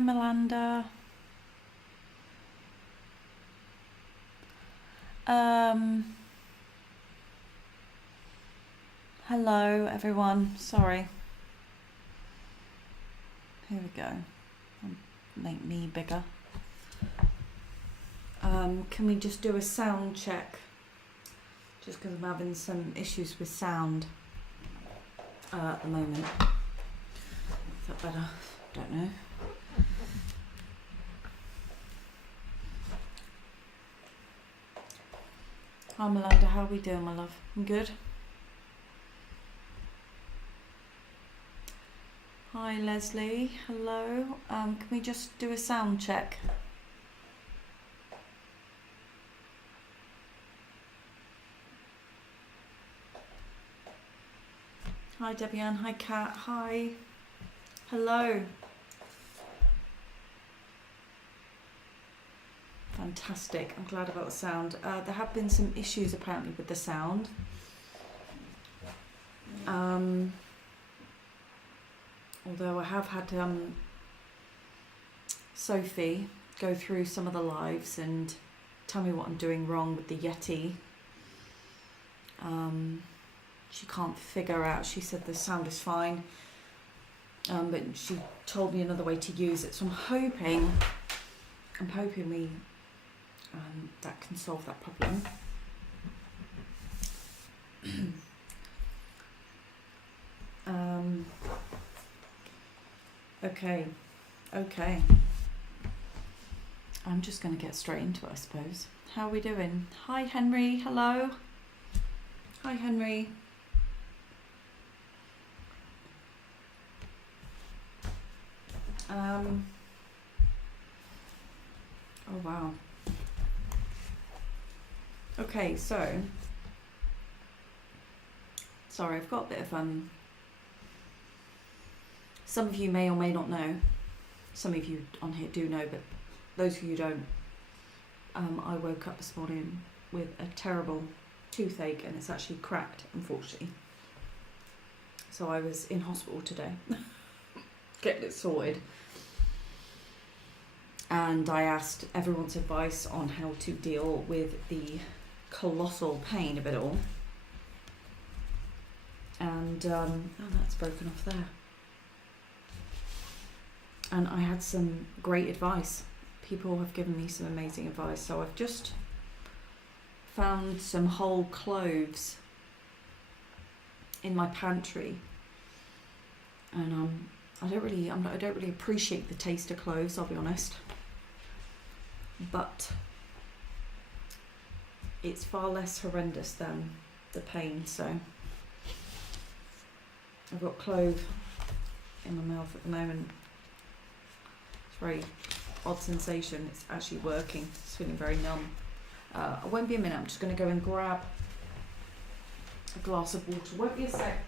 Hi, Melinda. Hello, everyone. Sorry. Here we go. I'll make me bigger. Can we just do a sound check? Just because I'm having some issues with sound at the moment. Is that better? Don't know. Hi, Melinda. How are we doing, my love? I'm good. Hi, Leslie. Hello. Can we just do a sound check? Hi, Debbie-Ann. Hi, Kat. Hi. Hello. Fantastic. I'm glad about the sound. There have been some issues apparently with the sound. Although I have had Sophie go through some of the lives and tell me what I'm doing wrong with the Yeti. She can't figure out, she said the sound is fine, but she told me another way to use it, so I'm hoping we that can solve that problem. Okay. I'm just going to get straight into it, I suppose. How are we doing? Hi, Henry. Hello. Hi, Henry. Oh, wow. Okay, so sorry, I've got a bit of some of you may or may not know, some of you on here do know, but those of you who don't, I woke up this morning with a terrible toothache and it's actually cracked, unfortunately. So I was in hospital today, getting it sorted. And I asked everyone's advice on how to deal with the colossal pain of it all. And, oh, that's broken off there. And I had some great advice. People have given me some amazing advice. So I've just found some whole cloves in my pantry. And I don't really appreciate the taste of cloves, I'll be honest. But it's far less horrendous than the pain, so I've got clove in my mouth at the moment. It's a very odd sensation. It's actually working. It's feeling very numb. I won't be a minute. I'm just going to go and grab a glass of water. Won't be a sec.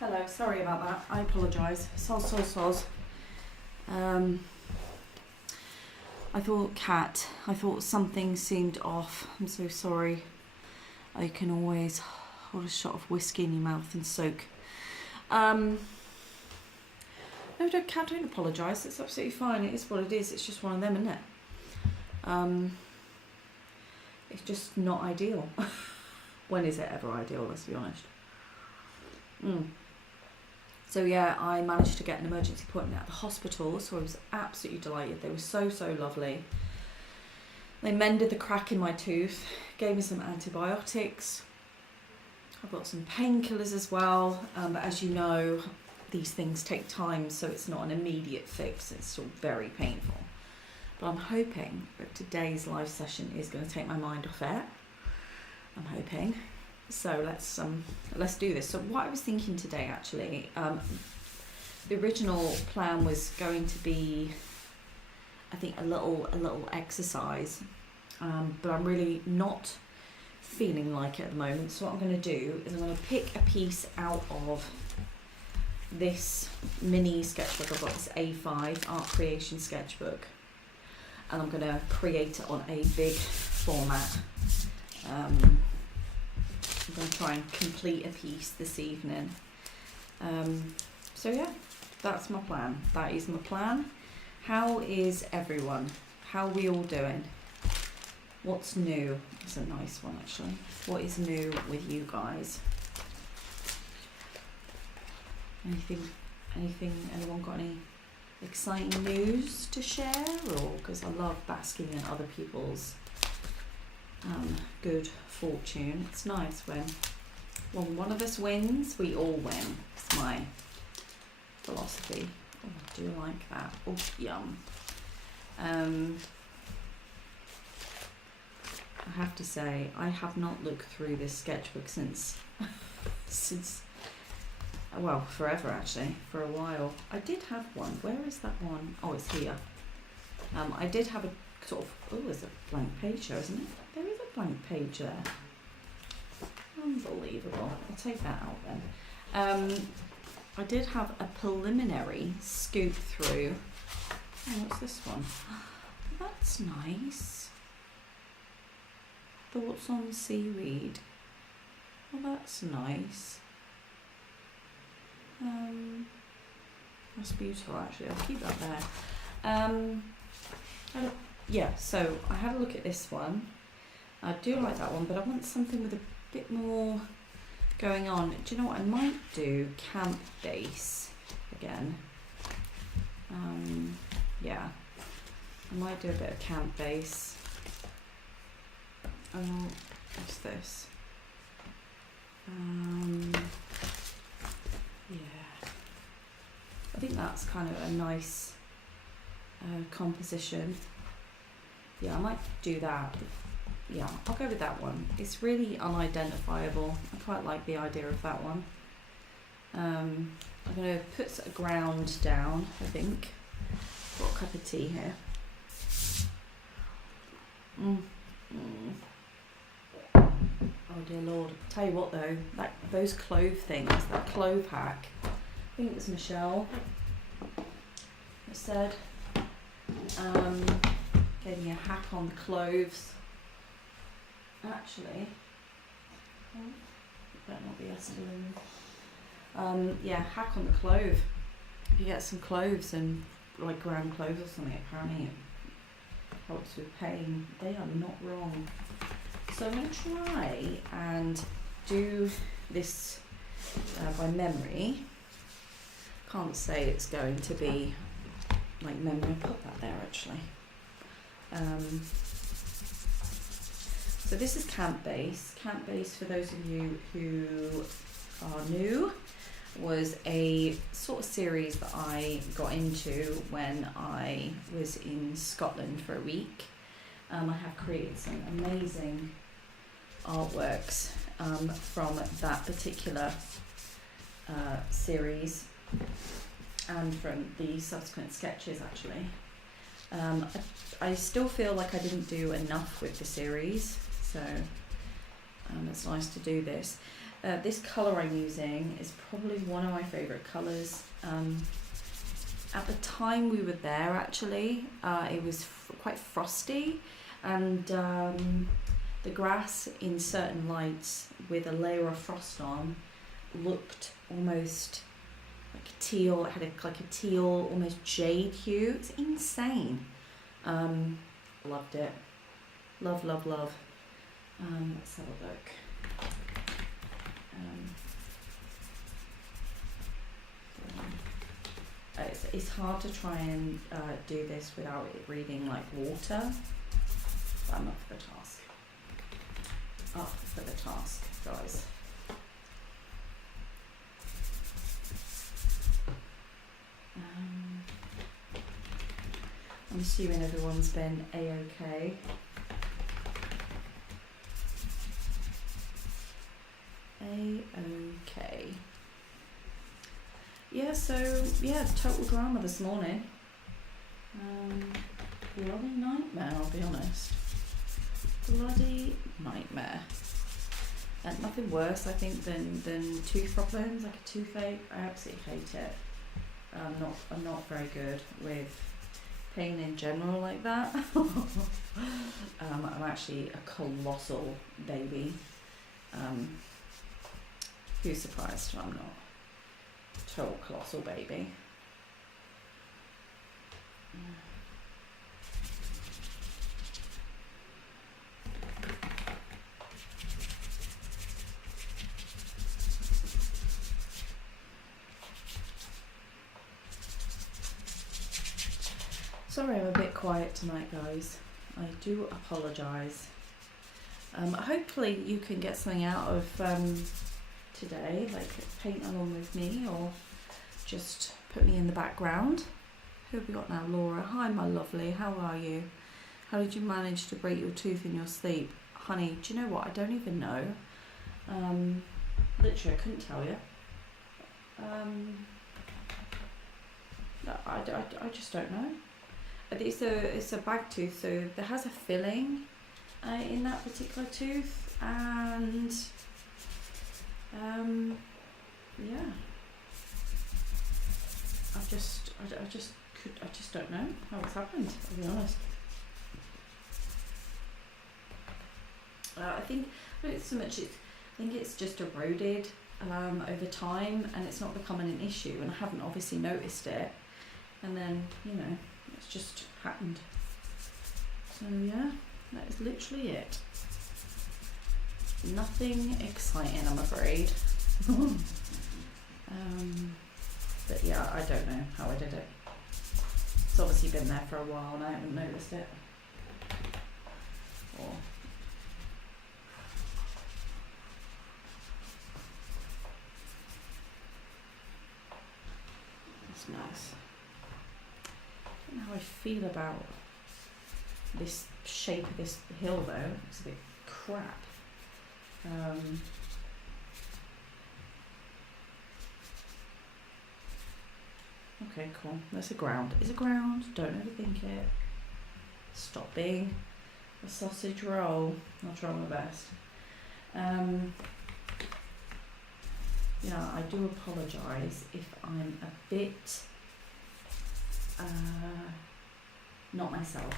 Hello, sorry about that. I apologise. Soz. I thought something seemed off. I'm so sorry. You can always hold a shot of whiskey in your mouth and soak. No, don't apologise. It's absolutely fine. It is what it is. It's just one of them, isn't it? It's just not ideal. When is it ever ideal? Let's be honest. So yeah, I managed to get an emergency appointment at the hospital, so I was absolutely delighted. They were so lovely. They mended the crack in my tooth, gave me some antibiotics. I've got some painkillers as well, but as you know, these things take time, so it's not an immediate fix. It's still very painful. But I'm hoping that today's live session is going to take my mind off it. I'm hoping. So let's do this. So what I was thinking today, actually, the original plan was going to be, I think, a little exercise, but I'm really not feeling like it at the moment. So what I'm going to do is I'm going to pick a piece out of this mini sketchbook. I've got this A5 art creation sketchbook, and I'm going to create it on a big format. I'm going to try and complete a piece this evening. So yeah, that's my plan. That is my plan. How is everyone? How are we all doing? What's new? It's a nice one, actually. What is new with you guys? Anyone got any exciting news to share? Or, because I love basking in other people's good fortune. It's nice when one of us wins, we all win. It's my philosophy. Oh, I do like that. Oh, yum. I have to say, I have not looked through this sketchbook since well, forever actually, for a while. I did have one. Where is that one? Oh, it's here. I did have a sort of, oh, there's a blank page there, isn't it? There is a blank page there. Unbelievable. I'll take that out then. I did have a preliminary scoop through. Oh, what's this one? That's nice. Thoughts on seaweed. Oh, that's nice. That's beautiful, actually. I'll keep that there. Yeah, so I had a look at this one. I do like that one, but I want something with a bit more going on. Do you know what? I might do Camp Base again. Yeah, I might do a bit of Camp Base. Oh, what's this? Yeah, I think that's kind of a nice composition. Yeah, I might do that. Yeah, I'll go with that one. It's really unidentifiable. I quite like the idea of that one. I'm going to put a ground down, I think. Got a cup of tea here. Oh dear Lord. Tell you what though, those clove things, that clove hack, I think it was Michelle that said, gave me a hack on the cloves. Actually, better not be Estelin. Yeah, hack on the clove. If you get some cloves and like ground cloves or something, apparently it helps with pain. They are not wrong. So I'm going to try and do this by memory. Can't say it's going to be like memory. I'll put that there actually. So this is Camp Base. Camp Base, for those of you who are new, was a sort of series that I got into when I was in Scotland for a week. I have created some amazing artworks from that particular series and from the subsequent sketches actually. I still feel like I didn't do enough with the series, so it's nice to do this. This colour I'm using is probably one of my favourite colours. At the time we were there actually, it was quite frosty, and the grass in certain lights with a layer of frost on looked almost like teal. It had like a teal, almost jade hue. It's insane. Loved it. Love. Let's have a look. it's hard to try and do this without it breathing like water. But I'm up for the task. Up for the task, guys. I'm assuming everyone's been A-okay. A-okay. Yeah, so, yeah, total drama this morning. Bloody nightmare, I'll be honest. Bloody nightmare. And nothing worse, I think, than tooth problems, like a toothache. I absolutely hate it. I'm not very good with pain in general like that. I'm actually a colossal baby. Who's surprised I'm not? Total colossal baby. Sorry I'm a bit quiet tonight, guys. I do apologise. Hopefully you can get something out of today, like paint along with me or just put me in the background. Who have we got now? Laura. Hi, my lovely. How are you? How did you manage to break your tooth in your sleep? Honey, do you know what? I don't even know. Literally, I couldn't tell you. No, I just don't know. It's a back tooth, so there has a filling in that particular tooth, and yeah, I just don't know how it's happened, I'll be honest. I think it's so much. I think it's just eroded over time, and it's not becoming an issue. And I haven't obviously noticed it. And then it's just happened. So yeah, that is literally it. Nothing exciting, I'm afraid. But yeah, I don't know how I did it. It's obviously been there for a while and I haven't noticed it. Or that's nice. I don't know how I feel about this shape of this hill though. It's a bit crap. Okay, cool. That's a ground. It's a ground. Don't overthink it. Stop being a sausage roll. I'll try my best. Yeah, I do apologise if I'm a bit not myself.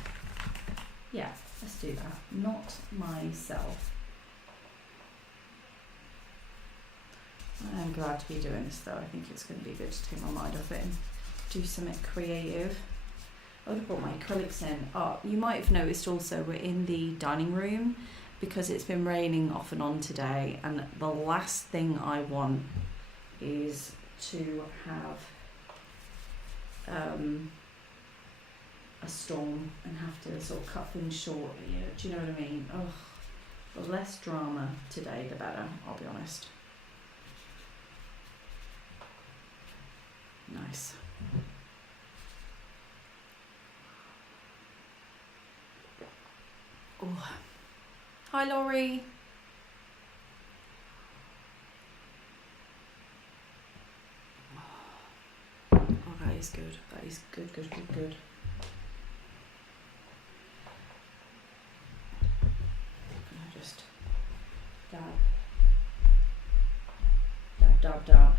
Yeah, let's do that. Not myself. I'm glad to be doing this though. I think it's going to be good to take my mind off it and do something creative. I would have brought my acrylics in. Oh, you might have noticed also we're in the dining room because it's been raining off and on today, and the last thing I want is to have a storm and have to sort of cut things short. Yeah, do you know what I mean? Oh, the less drama today, the better, I'll be honest. Nice. Oh. Hi, Laurie. Oh, that is good. That is good, good, good, good. I just dab. Dab, dab, dab.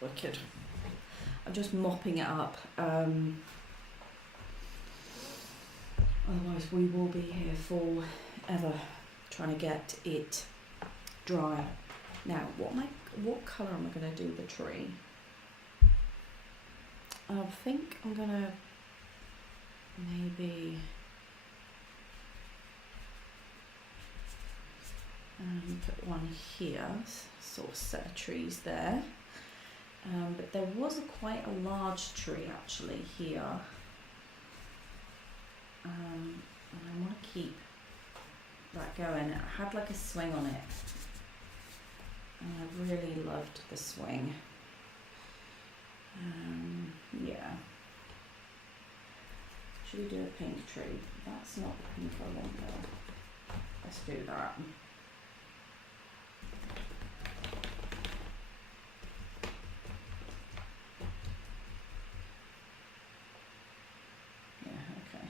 Wicked. I'm just mopping it up. Otherwise, we will be here forever trying to get it dry. Now, what colour am I going to do the tree? I think I'm going to Put one here, sort of set of trees there. But there was quite a large tree actually here. And I want to keep that going. It had like a swing on it. And I really loved the swing. Yeah. Should we do a pink tree? That's not the pink I want though. Let's do that. Yeah, okay.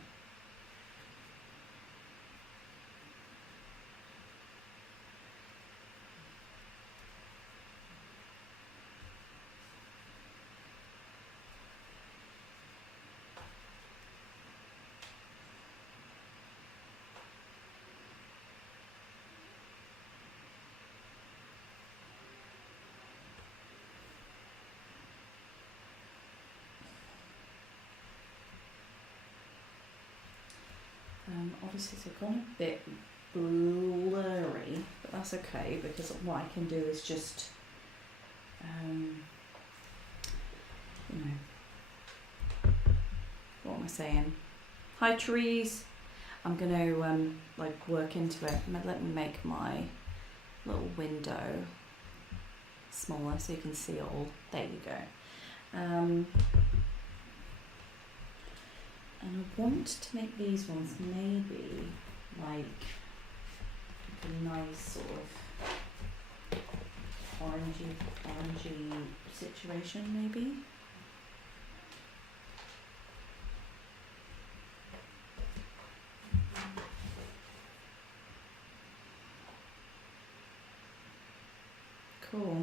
Obviously it's gone a bit blurry, but that's okay because what I can do is just, you know, what am I saying? Hi trees. I'm going to like work into it. Let me make my little window smaller so you can see it all. There you go. And I want to make these ones maybe like a nice sort of orangey situation maybe. Cool.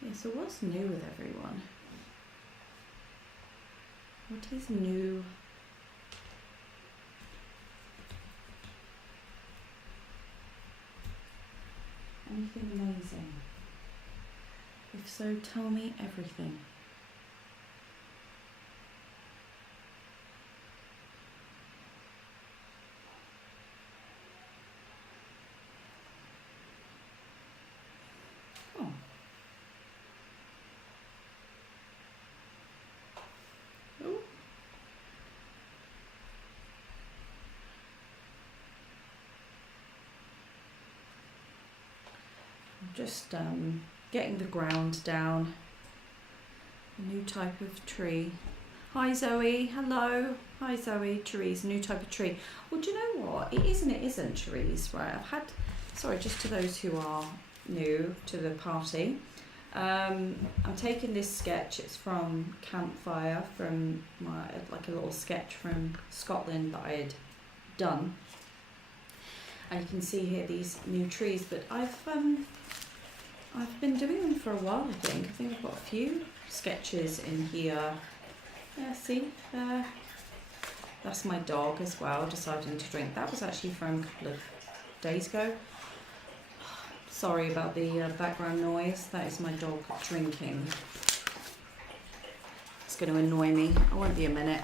Yeah, so what's new with everyone? What is new? Anything amazing? If so, tell me everything. Oh. Oh. Just getting the ground down. A new type of tree. Hi Zoe, hello. Hi Zoe, Therese, new type of tree. Well, do you know what? It is and it isn't, Therese, right? I've had, sorry, just to those who are new to the party. I'm taking this sketch, it's from Campfire, from my, like a little sketch from Scotland that I had done. And you can see here these new trees, but I've been doing them for a while, I think. I've got a few sketches in here. Yeah, see, that's my dog as well, deciding to drink. That was actually from a couple of days ago. Sorry about the background noise. That is my dog drinking. It's going to annoy me. I won't be a minute.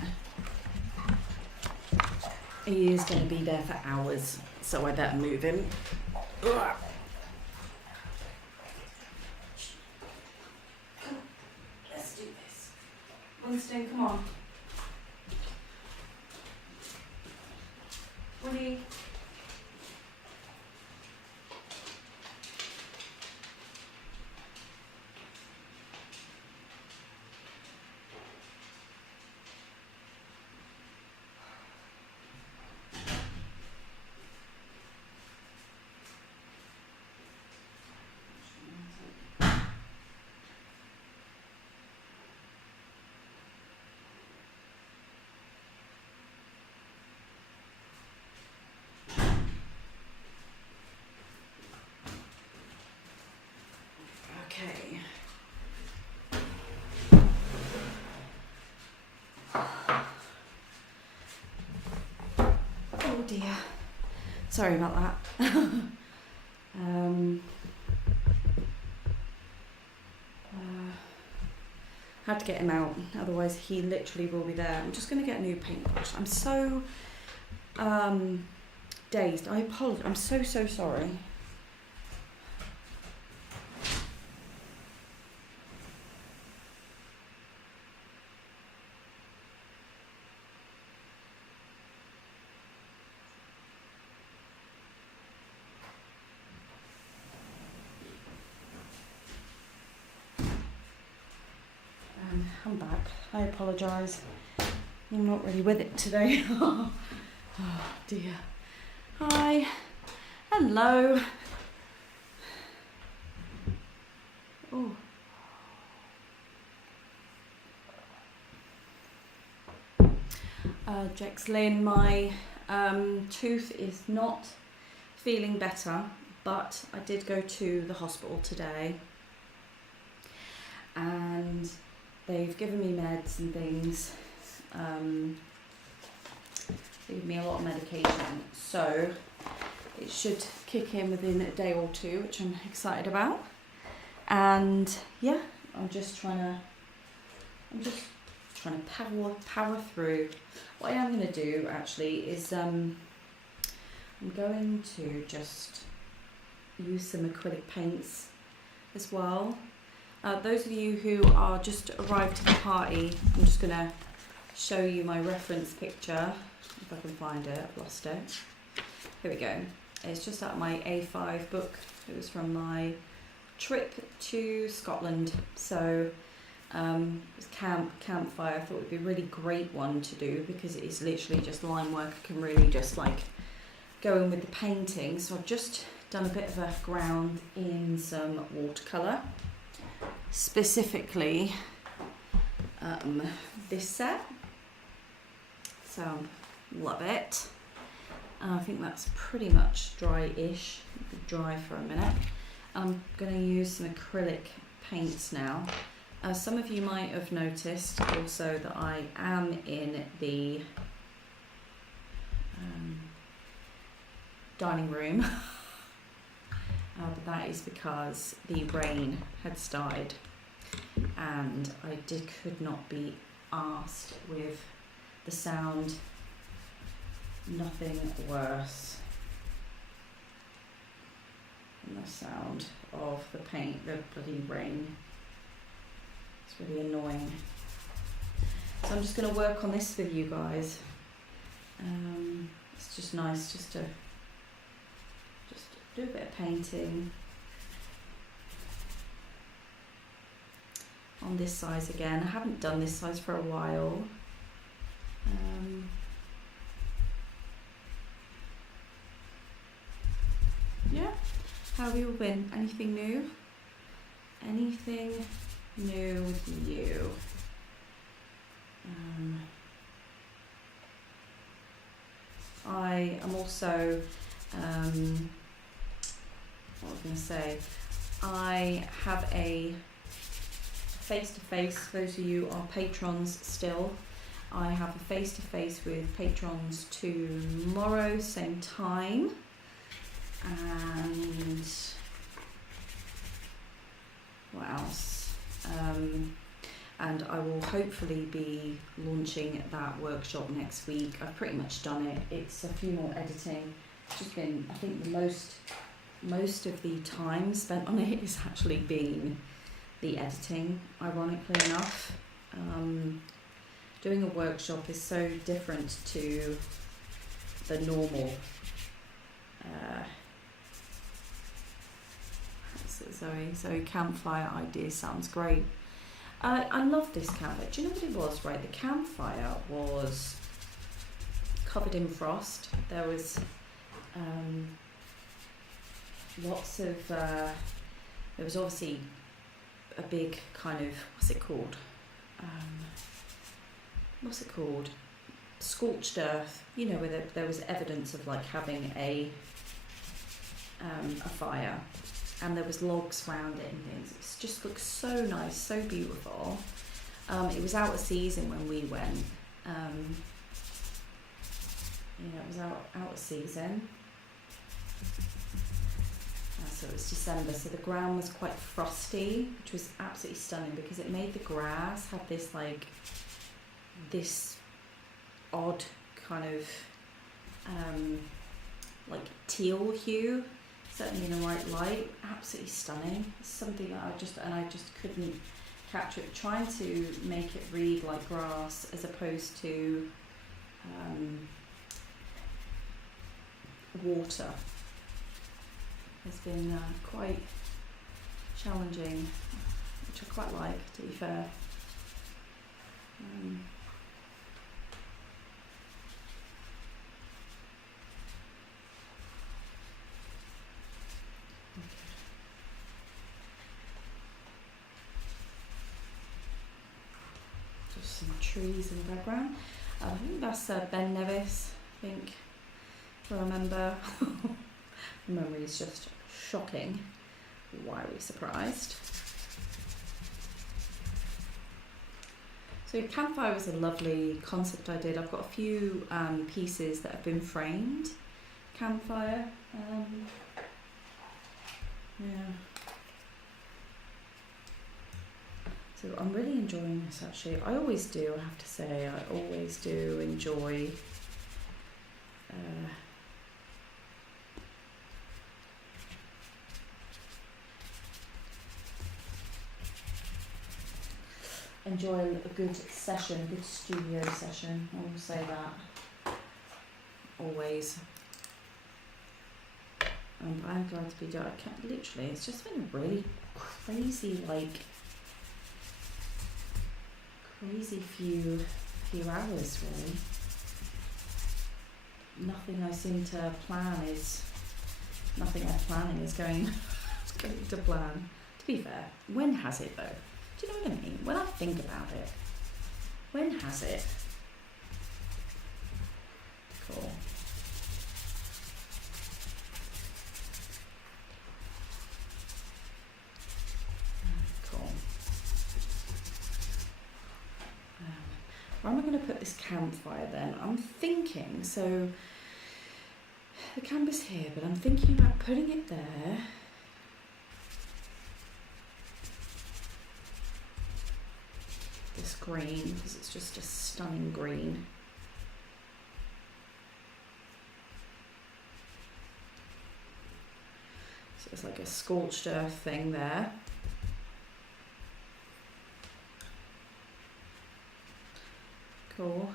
He is going to be there for hours, so I better move him. Ugh. Let's do this. Winston, come on. Woody. Okay. Oh dear. Sorry about that. Had to get him out, otherwise he literally will be there. I'm just going to get a new paintbrush. I'm so dazed. I apologize. I'm so sorry. I'm back. I apologise. I'm not really with it today. Oh dear. Hi. Hello. Oh. Jex Lynn, my tooth is not feeling better, but I did go to the hospital today and they've given me meds and things. They give me a lot of medication, so it should kick in within a day or two, which I'm excited about. And yeah, I'm just trying to power through. What I am going to do actually is I'm going to just use some acrylic paints as well. Those of you who are just arrived to the party, I'm just going to show you my reference picture, if I can find it. I've lost it. Here we go. It's just out of my A5 book. It was from my trip to Scotland. So it's campfire. I thought it would be a really great one to do because it is literally just line work. I can really just like go in with the painting. So I've just done a bit of a ground in some watercolour. Specifically this set, so love it. I think that's pretty much dry-ish. Dry for a minute. I'm going to use some acrylic paints now. Some of you might have noticed also that I am in the dining room. But that is because the rain had started and I could not be arsed with the sound. Nothing worse than the sound of the bloody rain. It's really annoying. So I'm just going to work on this with you guys. It's just nice just to do a bit of painting on this size again. I haven't done this size for a while. Yeah, how have you all been? Anything new? Anything new with you? I am also what was I going to say? I have a face-to-face, those of you are patrons still, I have a face-to-face with patrons tomorrow, same time, and what else? And I will hopefully be launching that workshop next week. I've pretty much done it. It's a few more editing. It's just been, I think most of the time spent on it has actually been the editing, ironically enough. Doing a workshop is so different to the normal Zoe campfire idea sounds great. I love this campfire. Do you know what it was, right? The campfire was covered in frost. There was lots of there was obviously a big kind of what's it called scorched earth, you know, where there was evidence of like having a fire, and there was logs around it and things. It just looked so nice, so beautiful. It was out of season when we went. It was out of season. So it was December, so the ground was quite frosty, which was absolutely stunning because it made the grass have this like this odd kind of like teal hue, certainly in the right light. Absolutely stunning. It's something that I just couldn't capture it. Trying to make it read like grass as opposed to water has been quite challenging, which I quite like, to be fair. Just some trees in the background. I think that's Ben Nevis, I think, if I remember. Memory is just shocking. Why are we surprised? So Campfire was a lovely concept I did. I've got a few pieces that have been framed. Campfire. Yeah. So I'm really enjoying this actually. I always do, I have to say. I always do enjoy a good session, a good studio session. I will say that. Always. I'm glad to be done. I can't, literally, it's just been a really crazy few hours really. Nothing I'm planning is going to plan. To be fair, when has it though? Do you know what I mean? When I think about it, when has it? Cool. Cool. Where am I going to put this campfire then? I'm thinking, so the canvas here, but I'm thinking about putting it there. This green, because it's just a stunning green. So it's like a scorched earth thing there. Cool.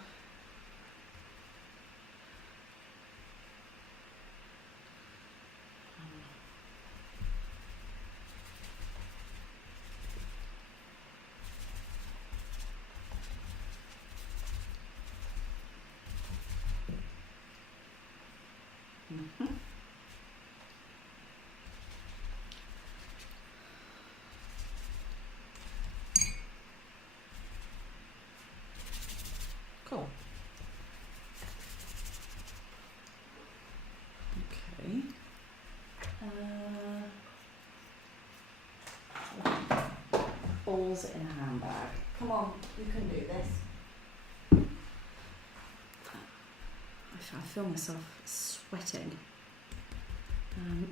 Cool. Okay. Balls in a handbag. Come on, you can do this. I feel myself sweating.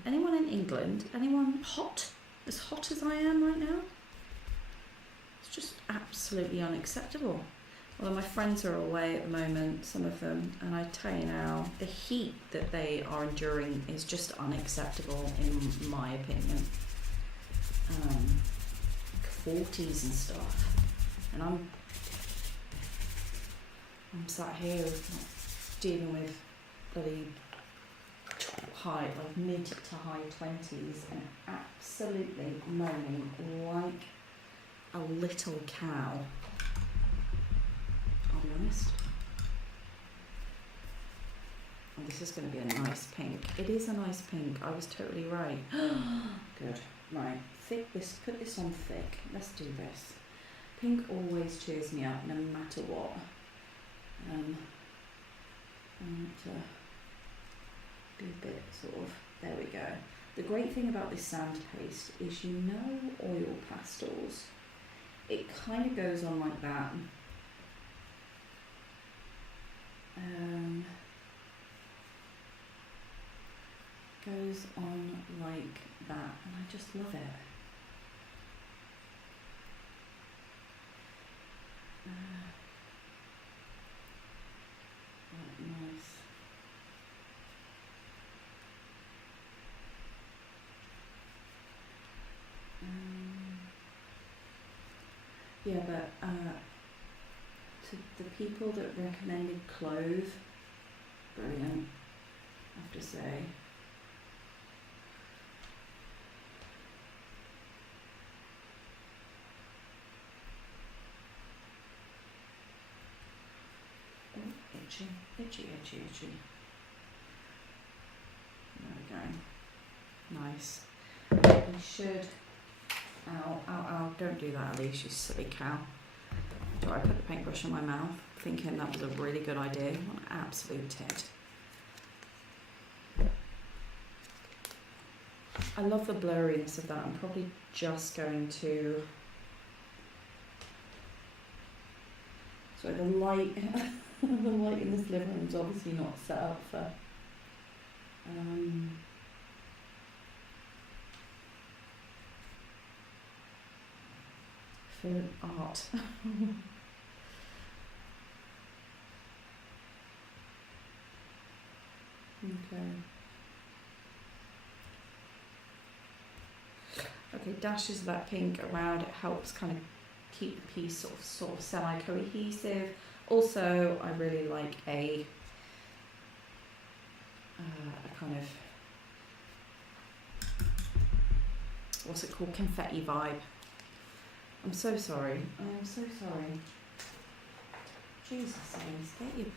Anyone in England? Anyone hot? As hot as I am right now? It's just absolutely unacceptable. Although my friends are away at the moment, some of them, and I tell you now, the heat that they are enduring is just unacceptable in my opinion. 40s and stuff, and I'm sat here dealing with bloody high, like mid to high 20s, and absolutely moaning like a little cow. I'll be honest. And this is going to be a nice pink. It is a nice pink. I was totally right. Good. Right. Put this on thick. Let's do this. Pink always cheers me up, no matter what. I want to do a bit sort of. There we go. The great thing about this sand paste is, you know, oil pastels. It kind of goes on like that. Goes on like that, and I just love it. Right, nice. Yeah, but to the people that recommended Clove, brilliant, I have to say. Oh, itchy, itchy, itchy, itchy. There we go. Nice. We should. Ow, ow, ow. Don't do that, Elise, you silly cow. So I put the paintbrush in my mouth, thinking that was a really good idea. What an absolute tit. I love the blurriness of that. I'm probably just going to. So the light, the light in this living room is obviously not set up for. For art. Okay. Okay, dashes of that pink around, it helps kind of keep the piece sort of semi-cohesive. Also, I really like a kind of, what's it called, confetti vibe. I'm so sorry. I'm so sorry. Jesus, Elise, get your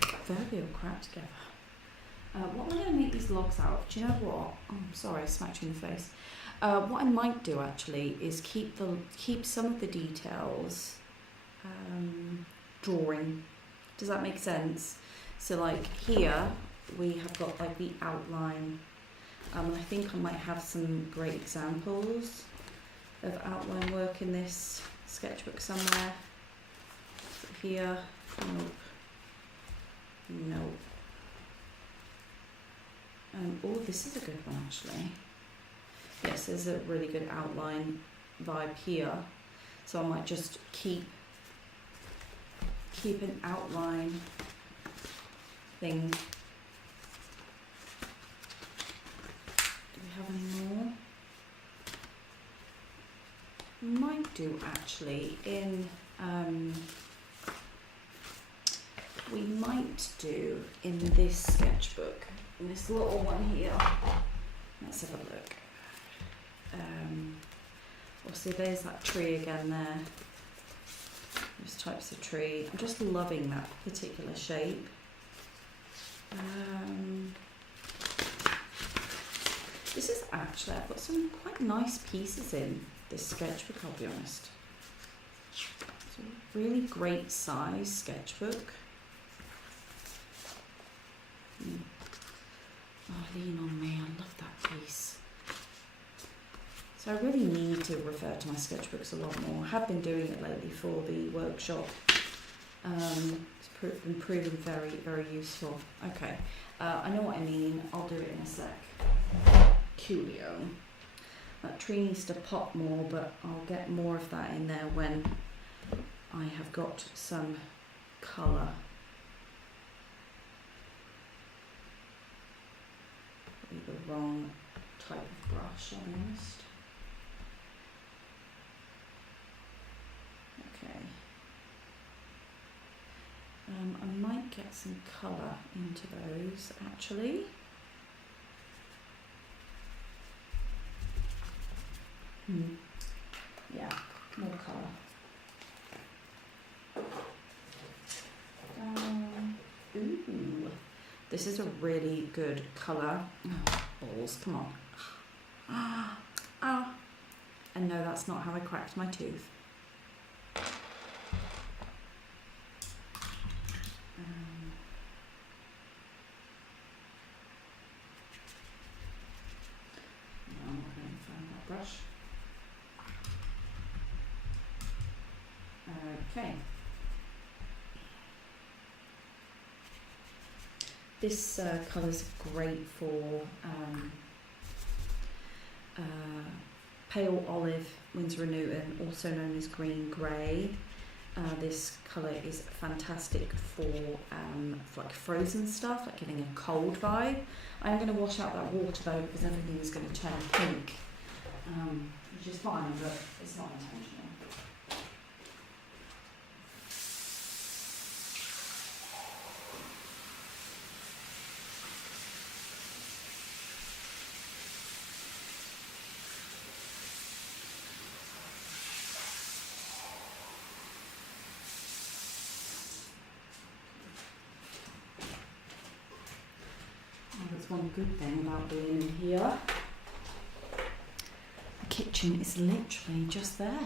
proverbial crap together. What am I going to make these logs out of? Do you know what? Oh, I'm sorry, I smacked you in the face. What I might do actually is keep some of the details drawing. Does that make sense? So like here we have got like the outline. I think I might have some great examples of outline work in this sketchbook somewhere. Here, nope, nope. Oh, this is a good one actually. Yes, there's a really good outline vibe here. So I might just keep an outline thing. Do we have any more? Might do actually in we might do in this sketchbook, in this little one here. Let's have a look. We'll see, there's that tree again there. Those types of tree. I'm just loving that particular shape. This is actually, I've got some quite nice pieces in this sketchbook, I'll be honest. It's a really great size sketchbook. Oh, Lean on Me, I love that piece. So I really need to refer to my sketchbooks a lot more. I have been doing it lately for the workshop. It's been proven very, very useful. Okay, I know what I mean. I'll do it in a sec. Coolio. That tree needs to pop more, but I'll get more of that in there when I have got some colour. Probably the wrong type of brush, I'll be honest. Okay. I might get some colour into those actually. Yeah, more colour. Ooh, this is a really good colour. Oh, balls, come on. Ah. And no, that's not how I cracked my tooth. No, I'm not going to find that brush. Okay. This colour's great for pale olive Winsor & Newton, also known as green grey. This colour is fantastic for like frozen stuff, like giving a cold vibe. I'm going to wash out that water though because everything is going to turn pink, which is fine, but it's not intentional. one good thing about being in here. The kitchen is literally just there.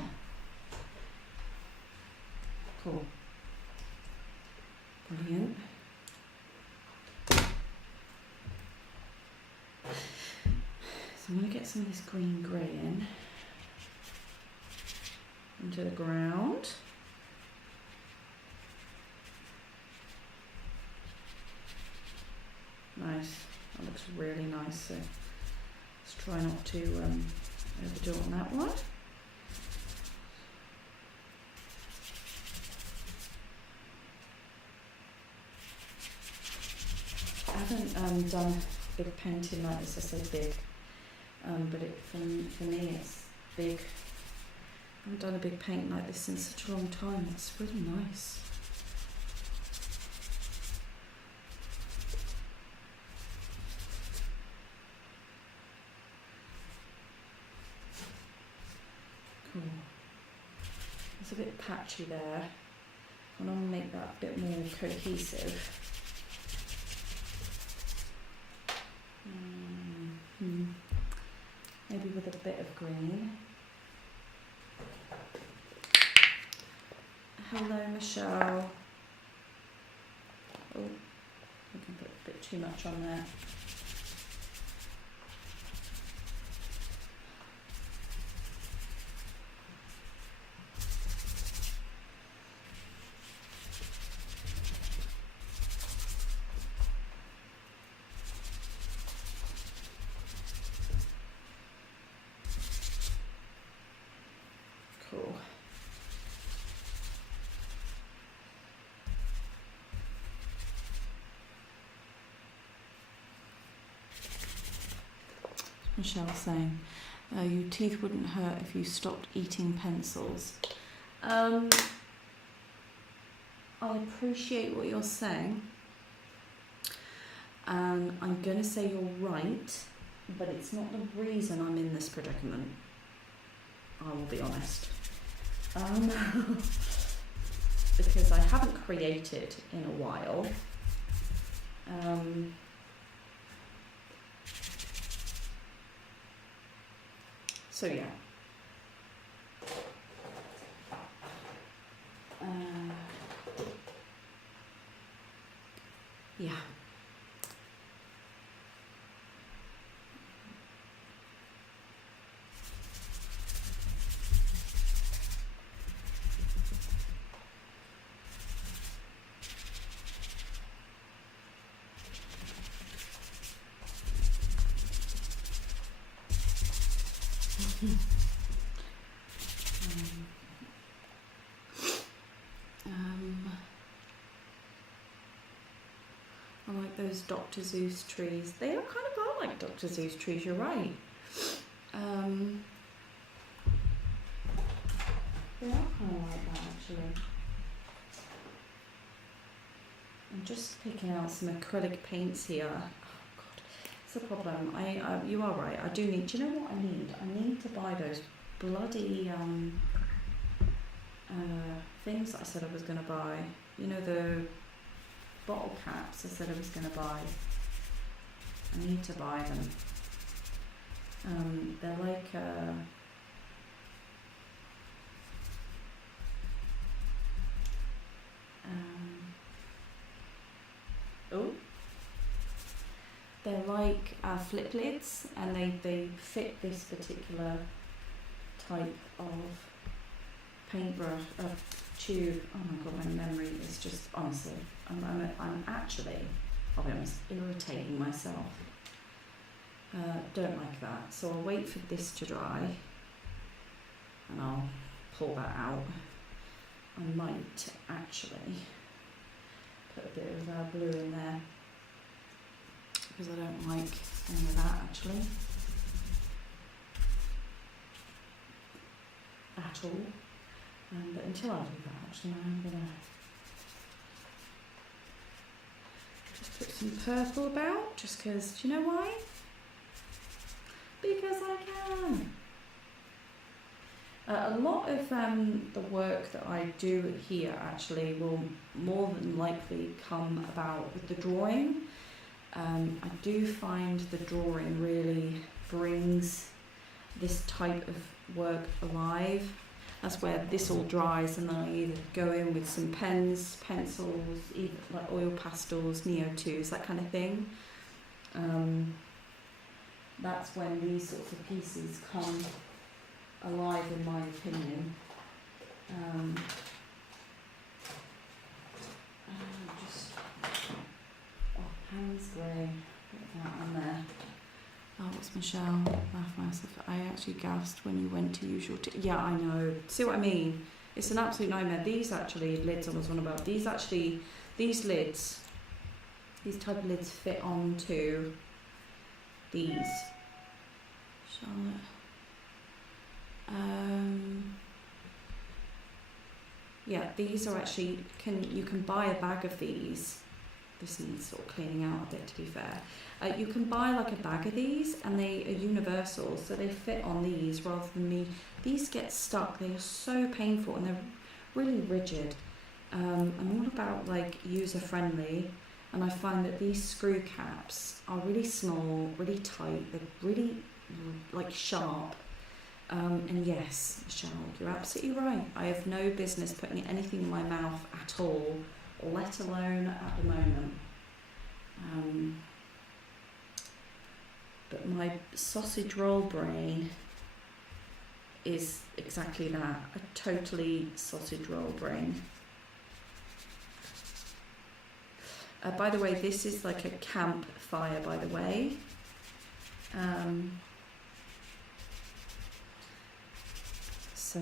Cool. Brilliant. So I'm going to get some of this green grey in into the ground. Nice. That looks really nice. So let's try not to overdo it on that one. I haven't done a big painting like this. I say big, but for me it's big. I haven't done a big painting like this in such a long time. It's really nice. Cool. It's a bit patchy there. I want to make that a bit more cohesive. Maybe with a bit of green. Hello, Michelle. Oh, I can put a bit too much on there. Cool. Michelle saying, your teeth wouldn't hurt if you stopped eating pencils. I appreciate what you're saying. And I'm going to say you're right, but it's not the reason I'm in this predicament. I will be honest. Because I haven't created in a while. So yeah. Yeah. I like those Dr. Seuss trees. They are kind of like Dr. Seuss trees, you're right. They are kind of like that actually. I'm just picking out some acrylic paints here. Oh God, it's a problem. You are right. I do need. Do you know what I need? I need to buy those bloody things that I said I was going to buy. You know, the bottle caps I said I was going to buy. I need to buy them. They're like they're like flip lids, and they fit this particular type of paintbrush tube. Oh my God, my memory is just, honestly, I'm actually, I'll be honest, irritating myself. Don't like that. So I'll wait for this to dry and I'll pull that out. I might actually put a bit of blue in there because I don't like any of that actually at all. But until I do that, actually, I'm going to just put some purple about, just because, do you know why? Because I can. A lot of the work that I do here actually will more than likely come about with the drawing. I do find the drawing really brings this type of work alive. That's where this all dries, and then I either go in with some pens, pencils, either like oil pastels, Neo 2s, that kind of thing. That's when these sorts of pieces come alive, in my opinion. Hands grey, put that on there. Oh, what's Michelle? Laugh myself. I actually gasped when you went to use your yeah, I know. See what I mean? It's an absolute nightmare. These actually lids I was on about. These lids, these type of lids fit onto these. Charlotte. Yeah, these are actually you can buy a bag of these. This needs sort of cleaning out a bit, to be fair. You can buy like a bag of these, and they are universal, so they fit on these rather than me. These get stuck. They are so painful, and they're really rigid. I'm all about like user friendly, and I find that these screw caps are really small, really tight. They're really like sharp. And yes, Michelle, you're absolutely right. I have no business putting anything in my mouth at all, let alone at the moment. But my sausage roll brain is exactly that, a totally sausage roll brain. By the way, this is like a campfire, by the way. So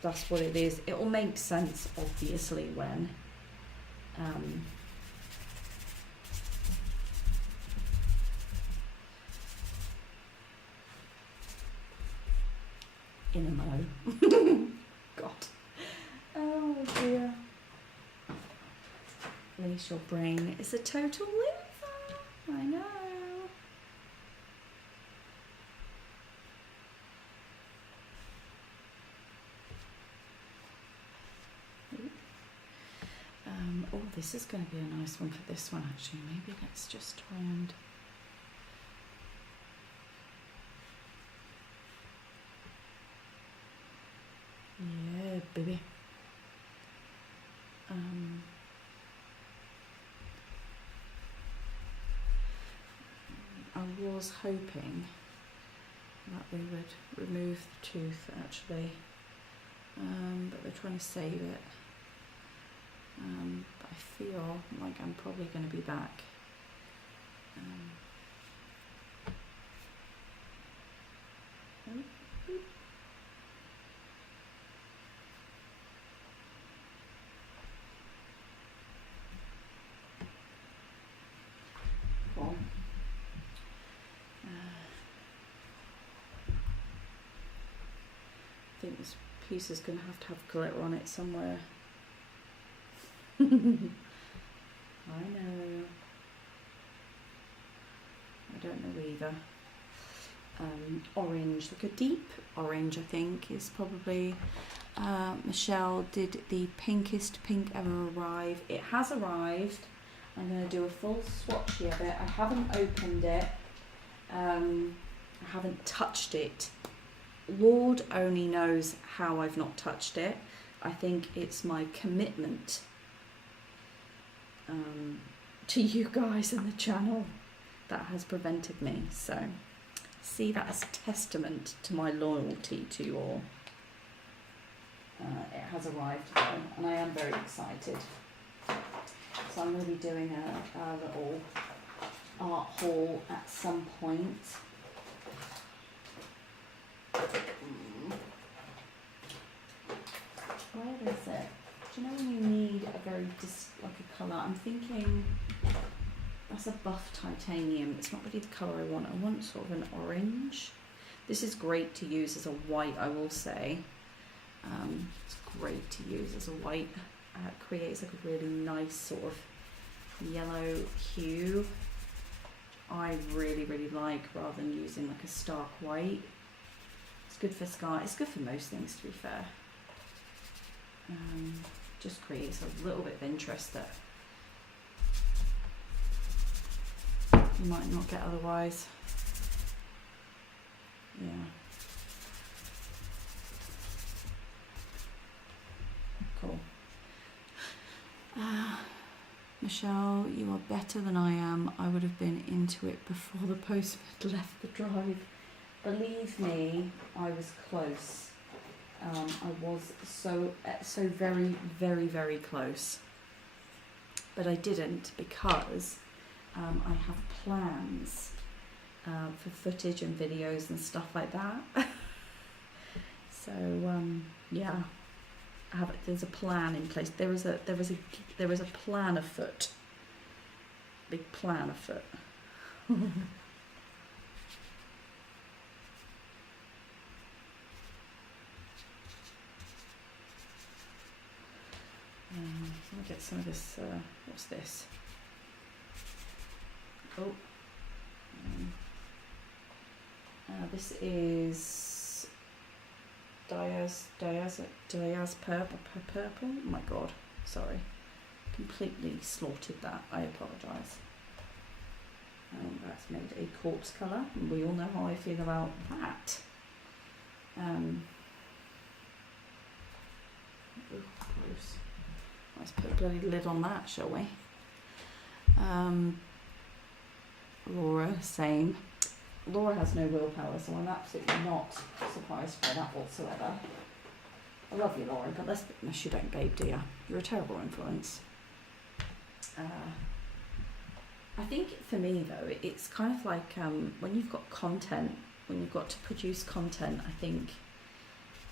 that's what it is. It will make sense, obviously, when in a mo. God. Oh dear. At least your brain is a total loser. I know. Oh, this is going to be a nice one for this one, actually. Maybe let's just try and... Yeah, baby. I was hoping that they would remove the tooth, actually. But they're trying to save it. But I feel like I'm probably going to be back. Cool. I think this piece is going to have glitter on it somewhere. I know. I don't know either. Orange, like a deep orange, I think, is probably... Michelle did the pinkest pink ever arrive. It has arrived. I'm going to do a full swatch of it. I haven't opened it. I haven't touched it. Lord only knows how I've not touched it. I think it's my commitment to you guys and the channel that has prevented me. So see that as testament to my loyalty to you all. It has arrived though, and I am very excited. So I'm going to be doing a little art haul at some point. Where is it? Do you know when you need a very like a colour? I'm thinking that's a buff titanium. It's not really the colour I want. I want sort of an orange. This is great to use as a white, I will say. It's great to use as a white. It creates like a really nice sort of yellow hue. I really, really like, rather than using like a stark white. It's good for sky. It's good for most things, to be fair. Just creates a little bit of interest that you might not get otherwise. Yeah. Cool. Michelle, you are better than I am. I would have been into it before the postman had left the drive. Believe me, I was close. I was so very, very, very close. But I didn't because I have plans for footage and videos and stuff like that. So yeah, there's a plan in place. There is a plan afoot. Big plan afoot. Let me get some of this. What's this? Oh, this is Diaz purple. Oh my God, sorry, completely slaughtered that. I apologise. That's made a corpse colour, and we all know how I feel about that. Gross. Let's put a bloody lid on that, shall we? Laura, same. Laura has no willpower, so I'm absolutely not surprised by that whatsoever. I love you, Laura, but unless you don't, babe, do you? You're a terrible influence. I think for me, though, it's kind of like when you've got content, when you've got to produce content, I think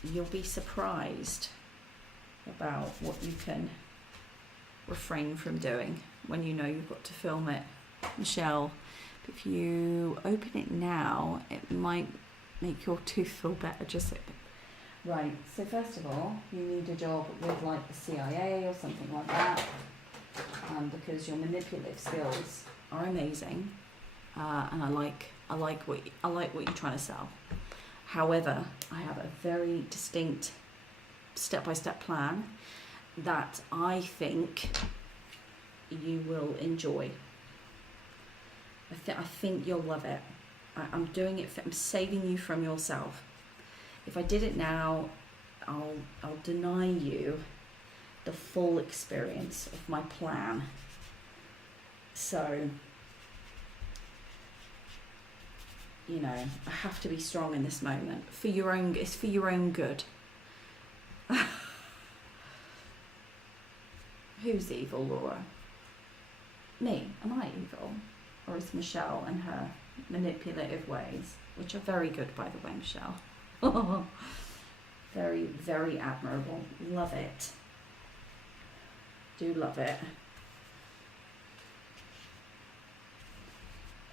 you'll be surprised about what you can refrain from doing when you know you've got to film it. Michelle, if you open it now, it might make your tooth feel better. Just right. So first of all, you need a job with like the CIA or something like that, because your manipulative skills are amazing, and I like what you're trying to sell. However, I have a very distinct step-by-step plan that I think you will enjoy. I think you'll love it. I'm doing it. I'm saving you from yourself. If I did it now, I'll deny you the full experience of my plan. So, you know, I have to be strong in this moment for your own. It's for your own good. Who's evil, Laura? Me? Am I evil? Or is Michelle and her manipulative ways, which are very good, by the way, Michelle. Very, very admirable. Love it. Do love it.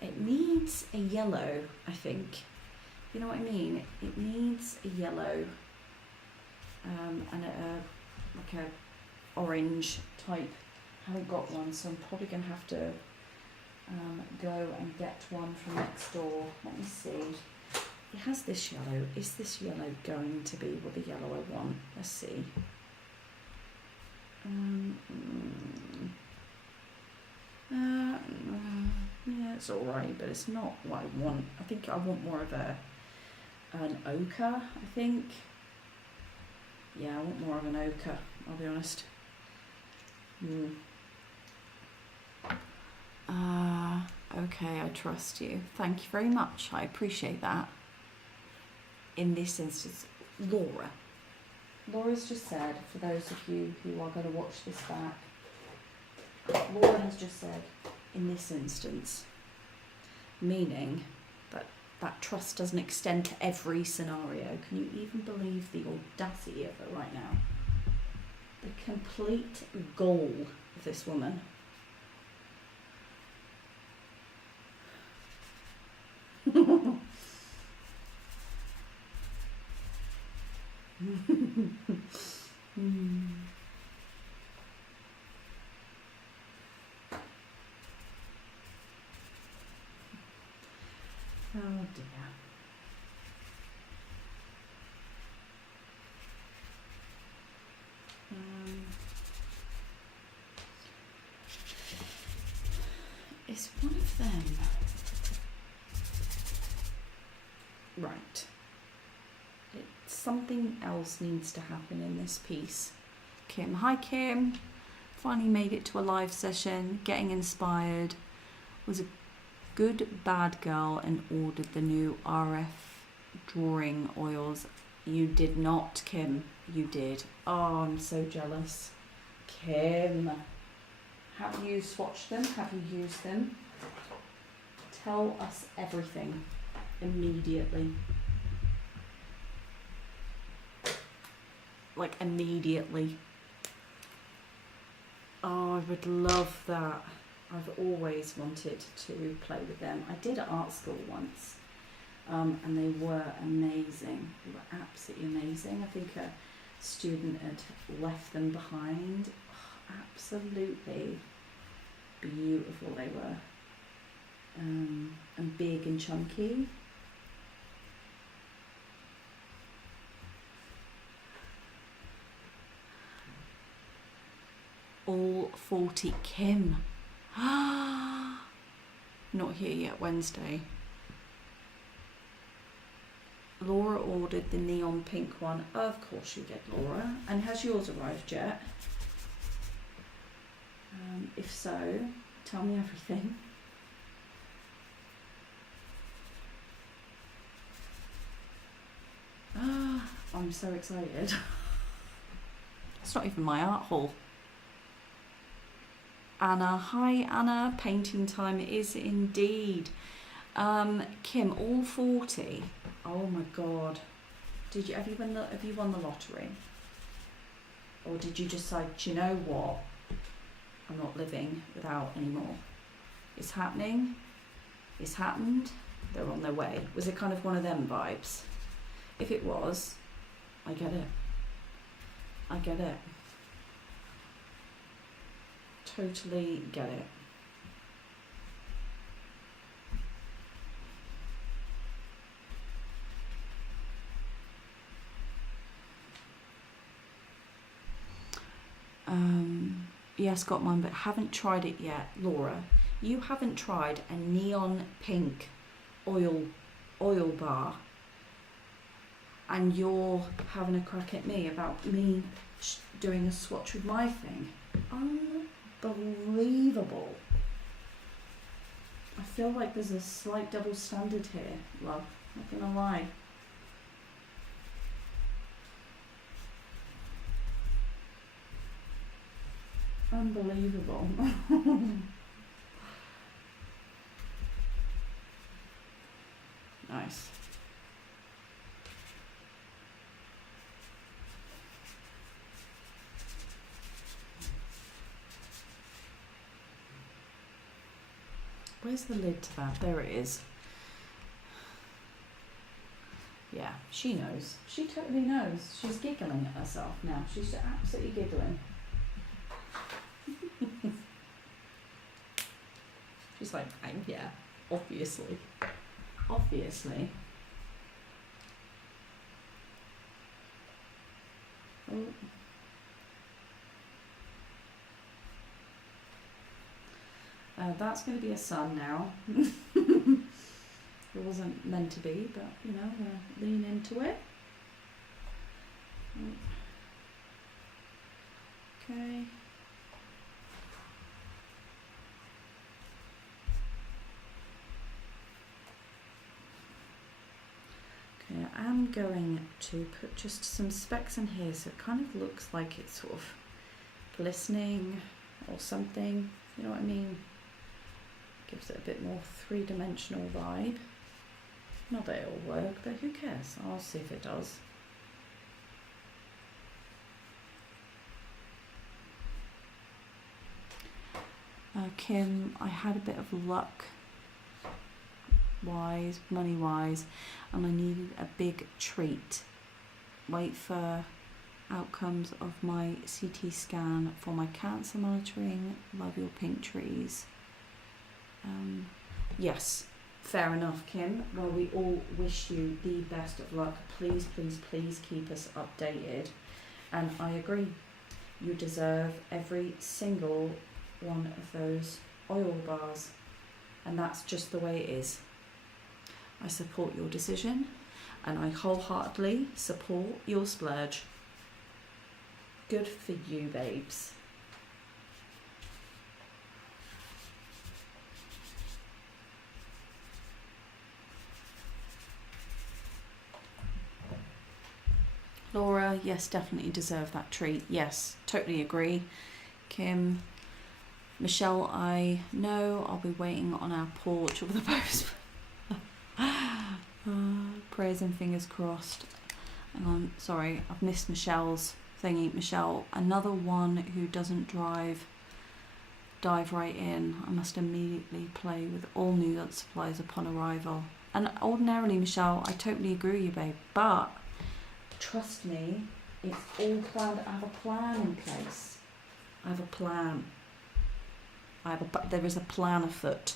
It needs a yellow, I think. You know what I mean? It needs a yellow and like a orange type. I haven't got one, so I'm probably going to have to go and get one from next door. Let me see. It has this yellow. Is this yellow going to be the yellow I want? Let's see. Yeah, it's alright, but it's not what I want. I think I want more of an ochre, I think. Yeah, I want more of an ochre, I'll be honest. Okay, I trust you. Thank you very much. I appreciate that. In this instance, Laura's just said, for those of you who are going to watch this back, Laura has just said, in this instance, meaning that trust doesn't extend to every scenario. Can you even believe the audacity of it right now? The complete gall of this woman. Oh dear. It's one of them. Right. Something else needs to happen in this piece. Kim. Hi, Kim. Finally made it to a live session. Getting inspired. Was a good bad girl and ordered the new RF drawing oils. You did not, Kim. You did. Oh, I'm so jealous. Kim. Have you swatched them? Have you used them? Tell us everything immediately. Like immediately. Oh, I would love that. I've always wanted to play with them. I did at art school once, and they were amazing. They were absolutely amazing. I think a student had left them behind. Oh, absolutely beautiful they were, and big and chunky. All 40. Kim. Not here yet. Wednesday. Laura ordered the neon pink one. Of course you did, Laura. And has yours arrived yet? If so, tell me everything. I'm so excited. It's not even my art haul. Anna, hi Anna, painting time is indeed. Kim, all 40. Oh my god. Have you won the lottery? Or did you just say, do you know what? I'm not living without anymore. It's happening. It's happened. They're on their way. Was it kind of one of them vibes? If it was, I get it. I get it. Totally get it. Yes, got mine, but haven't tried it yet. Laura, you haven't tried a neon pink oil bar, and you're having a crack at me about me doing a swatch with my thing. Unbelievable. I feel like there's a slight double standard here, love. Not gonna lie. Unbelievable. Nice. Where's the lid to that? There it is. Yeah, she knows. She totally knows. She's giggling at herself now. She's absolutely giggling. She's like, yeah, obviously. Obviously. Oh. That's going to be a sun now. It wasn't meant to be, but you know, lean into it. Okay. Okay, I'm going to put just some specks in here so it kind of looks like it's sort of glistening or something, you know what I mean? Gives it a bit more three-dimensional vibe. Not that it'll work, but who cares? I'll see if it does. Kim, I had a bit of luck wise, money wise, and I needed a big treat. Wait for outcomes of my CT scan for my cancer monitoring. Love your pink trees. Yes, fair enough, Kim. Well, we all wish you the best of luck. Please, please, please keep us updated. And I agree, you deserve every single one of those oil bars. And that's just the way it is. I support your decision. and I wholeheartedly support your splurge. Good for you, babes. Laura, yes, definitely deserve that treat. Yes, totally agree. Kim, Michelle, I know I'll be waiting on our porch with the post. Prayers and fingers crossed. Hang on, sorry, I've missed Michelle's thingy. Michelle, another one who doesn't dive right in. I must immediately play with all new yacht supplies upon arrival. And ordinarily, Michelle, I totally agree with you, babe, but trust me, it's all planned. I have a plan in place. I have a plan. There is a plan afoot.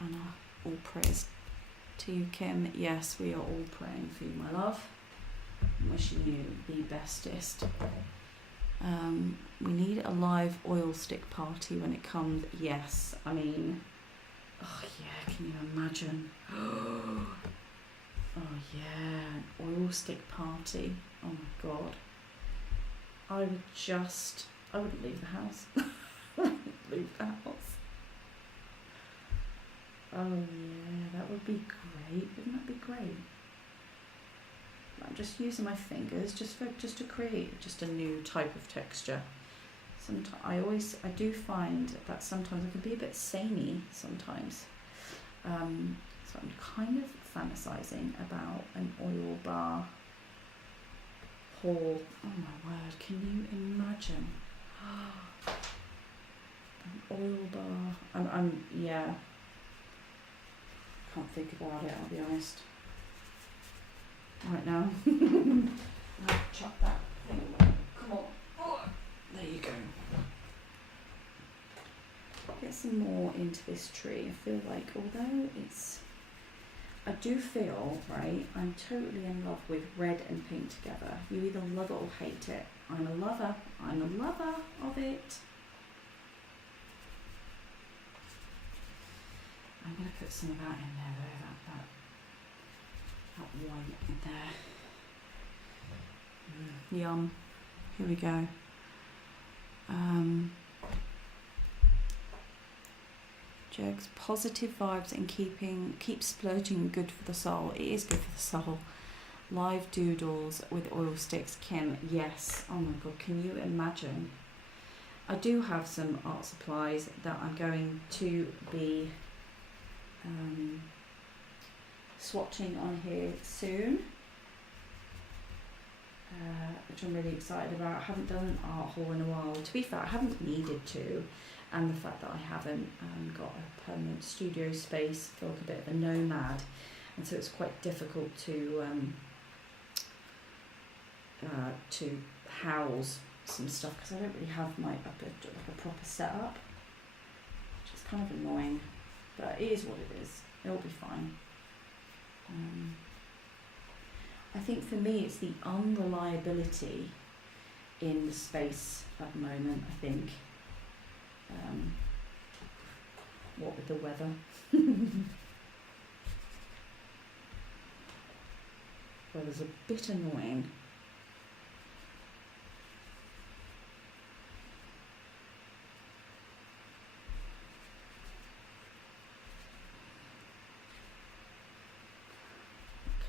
And all prayers to you, Kim. Yes, we are all praying for you, my love. Wishing you the bestest. We need a live oil stick party when it comes. Yes, I mean, oh yeah, can you imagine? Oh yeah, an oil stick party. Oh my god. I wouldn't leave the house. I wouldn't leave the house. Oh yeah, that would be great. Wouldn't that be great? I'm just using my fingers just to create just a new type of texture. I do find that sometimes I can be a bit samey sometimes. So I'm kind of fantasizing about an oil bar haul. Oh my word, can you imagine? An oil bar. Yeah. Can't think about it, I'll be honest. Right now. I'll chuck that thing away. Come on. Oh, there you go. Get some more into this tree. I feel like, although I do feel, right, I'm totally in love with red and pink together. You either love it or hate it. I'm a lover of it. I'm going to put some of that in there though, that white in there. Yum. Here we go. Jegs, positive vibes and keep splurging good for the soul. It is good for the soul. Live doodles with oil sticks, Kim. Yes. Oh my god, can you imagine? I do have some art supplies that I'm going to be swatching on here soon, which I'm really excited about. I haven't done an art haul in a while. To be fair, I haven't needed to, and the fact that I haven't got a permanent studio space, I feel like a bit of a nomad, and so it's quite difficult to house some stuff because I don't really have a proper setup, which is kind of annoying, but it is what it is. It'll be fine. I think for me it's the unreliability in the space at the moment, I think. What with the weather. Weather's a bit annoying.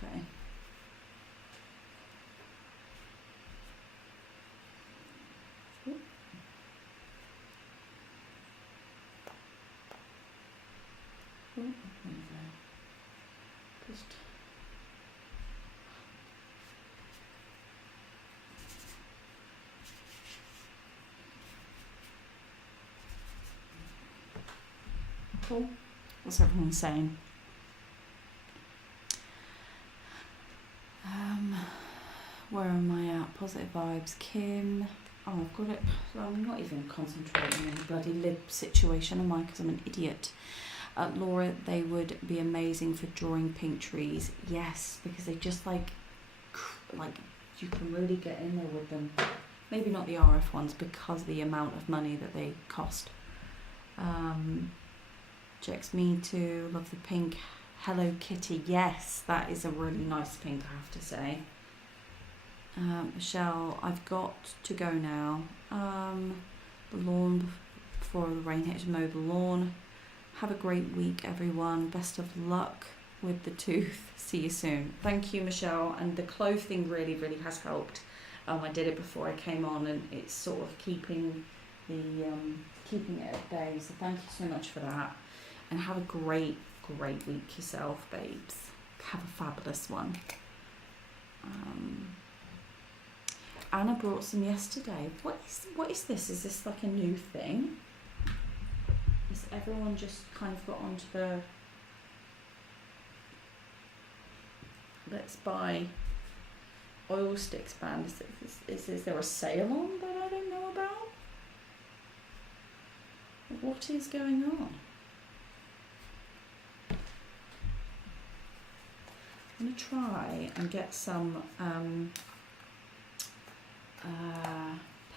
Okay. Just cool. What's everyone saying? Where am I at? Positive vibes. Kim. Oh, I've got it. I'm not even concentrating on the bloody lid situation, am I? Because I'm an idiot. Laura, they would be amazing for drawing pink trees. Yes, because they just like you can really get in there with them. Maybe not the RF ones because of the amount of money that they cost. Jex, me too. Love the pink Hello Kitty. Yes, that is a really nice pink, I have to say. Michelle, I've got to go now. The lawn, before the rain hits, mow the lawn. Have a great week, everyone. Best of luck with the tooth. See you soon. Thank you, Michelle. And the clothing really, really has helped. I did it before I came on, and it's sort of keeping it at bay. So thank you so much for that. And have a great week yourself, babes. Have a fabulous one. Anna brought some yesterday. What is this? Is this like a new thing? Has everyone just kind of got onto the let's buy oil sticks band? Is there a sale on that I don't know about? What is going on? I'm going to try and get some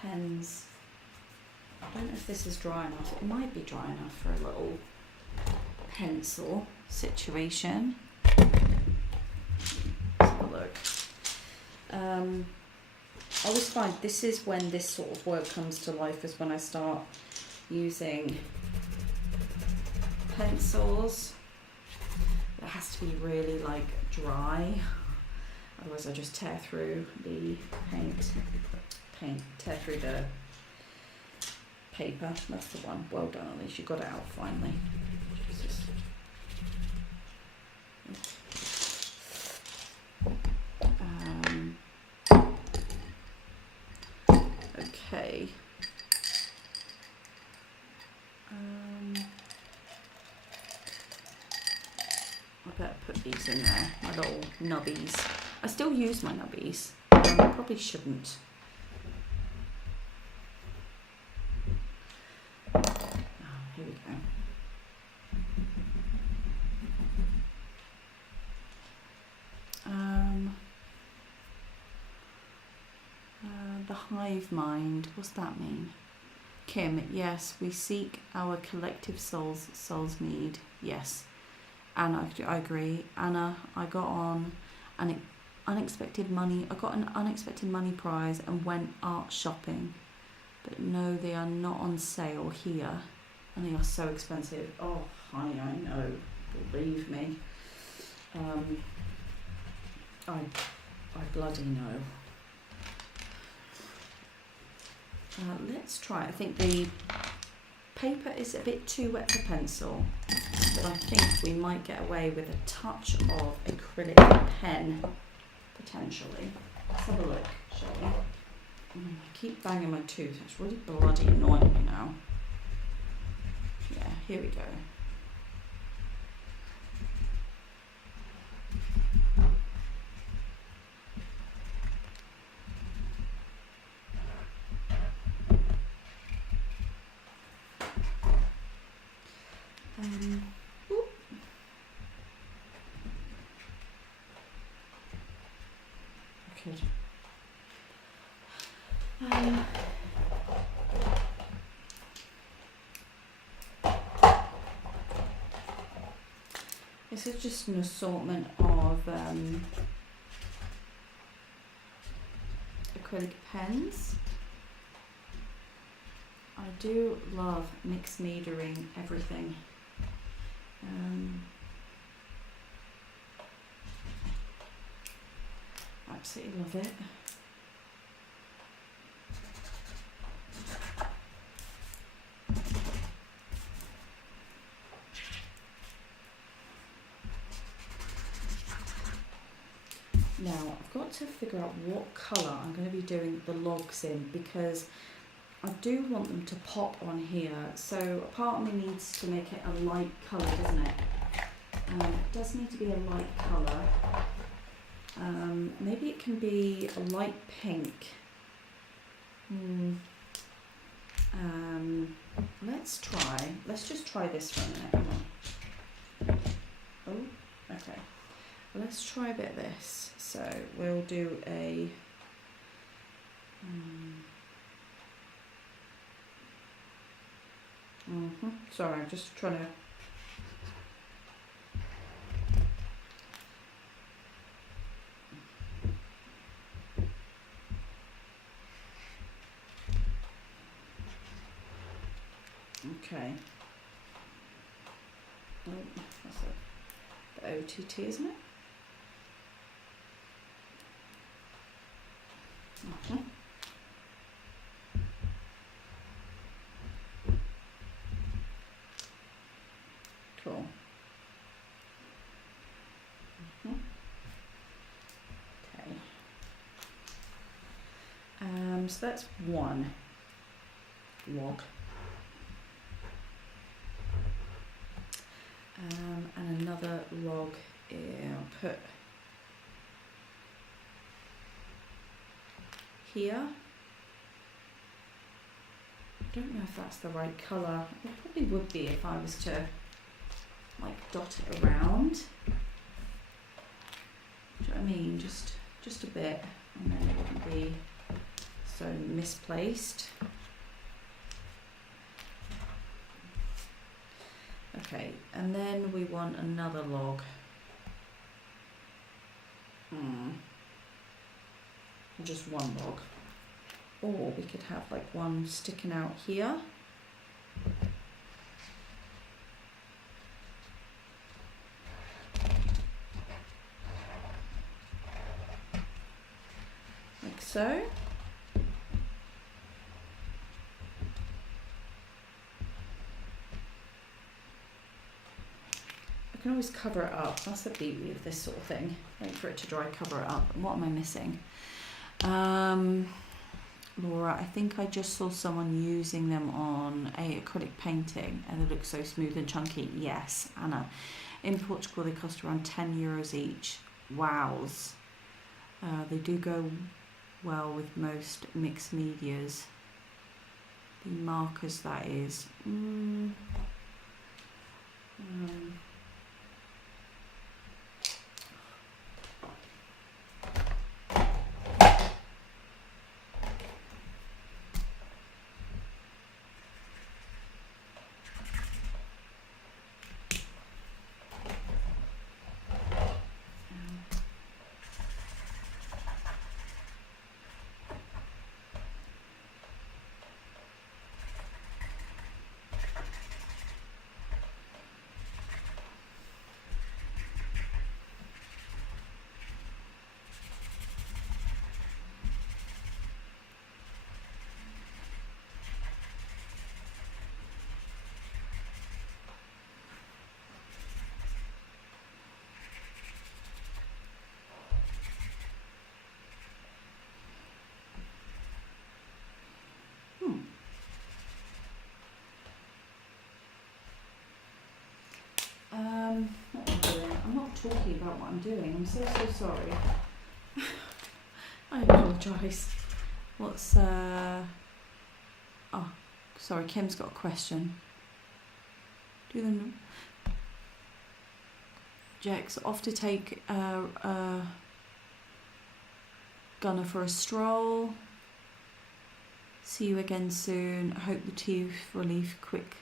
pens. I don't know if this is dry enough. It might be dry enough for a little pencil situation. Let's have a look. I always find this is when this sort of work comes to life, is when I start using pencils. It has to be really like dry, otherwise I just tear through the tear through the paper. That's the one. Well done, at least you got it out finally. Jesus. Okay. I better put these in there, my little nubbies. I still use my nubbies. I probably shouldn't. Oh, here we go. The hive mind, what's that mean? Kim, yes, we seek our collective soul's need. Yes. Anna, I agree. Anna, I got an unexpected money prize and went art shopping. But no, they are not on sale here. And they are so expensive. Oh, honey, I know. Believe me. I bloody know. Let's try. I think the paper is a bit too wet for pencil, but I think we might get away with a touch of acrylic pen, potentially. Let's have a look, shall we? I keep banging my tooth. It's really bloody annoying me now. Yeah, here we go. Good. This is just an assortment of acrylic pens. I do love mixed metering everything. Absolutely love it. Now I've got to figure out what colour I'm going to be doing the logs in, because I do want them to pop on here. So a part of me needs to make it a light colour, doesn't it? It does need to be a light colour. Maybe it can be a light pink. Let's just try this for a minute. Come on. Oh, okay. Let's try a bit of this. So we'll do a sorry, I'm just trying to Okay. Oh, that's the OTT, isn't it? Cool. Okay. So that's one log. And another log, I'll put here. I don't know if that's the right colour. It probably would be if I was to like dot it around. Do you know what I mean? Just a bit, and then it wouldn't be so misplaced. Okay, and then we want another log. Just one log. Or we could have like one sticking out here. Like so. I can always cover it up. That's the beauty of this sort of thing. Wait for it to dry, cover it up. And what am I missing? Laura, I think I just saw someone using them on a acrylic painting and they look so smooth and chunky. Yes, Anna. In Portugal, they cost around €10 each. Wows. They do go well with most mixed medias. The markers, that is. What am I doing? I'm not talking about what I'm doing. I'm so sorry. I apologise. What's oh, sorry, Kim's got a question. Do them Jack's off to take Gunner for a stroll. See you again soon. Hope the teeth relief quick.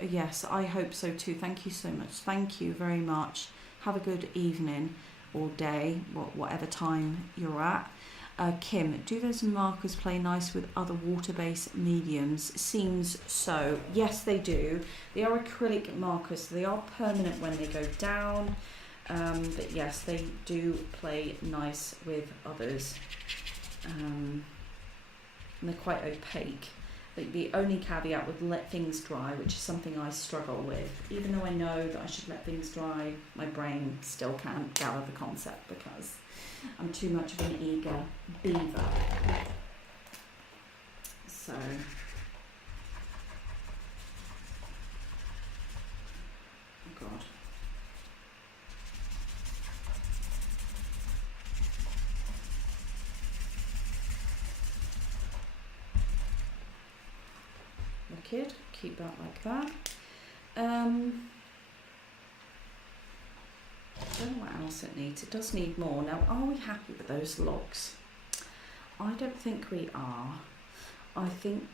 Yes, I hope so too. Thank you so much. Thank you very much. Have a good evening or day, whatever time you're at. Kim, do those markers play nice with other water-based mediums? Seems so. Yes, they do. They are acrylic markers, so they are permanent when they go down. But yes, they do play nice with others. And they're quite opaque. The only caveat with let things dry, which is something I struggle with. Even though I know that I should let things dry, my brain still can't gather the concept because I'm too much of an eager beaver. So, oh God. Wicked, keep that like that. I don't know what else it needs. It does need more. Now, are we happy with those logs? I don't think we are. I think,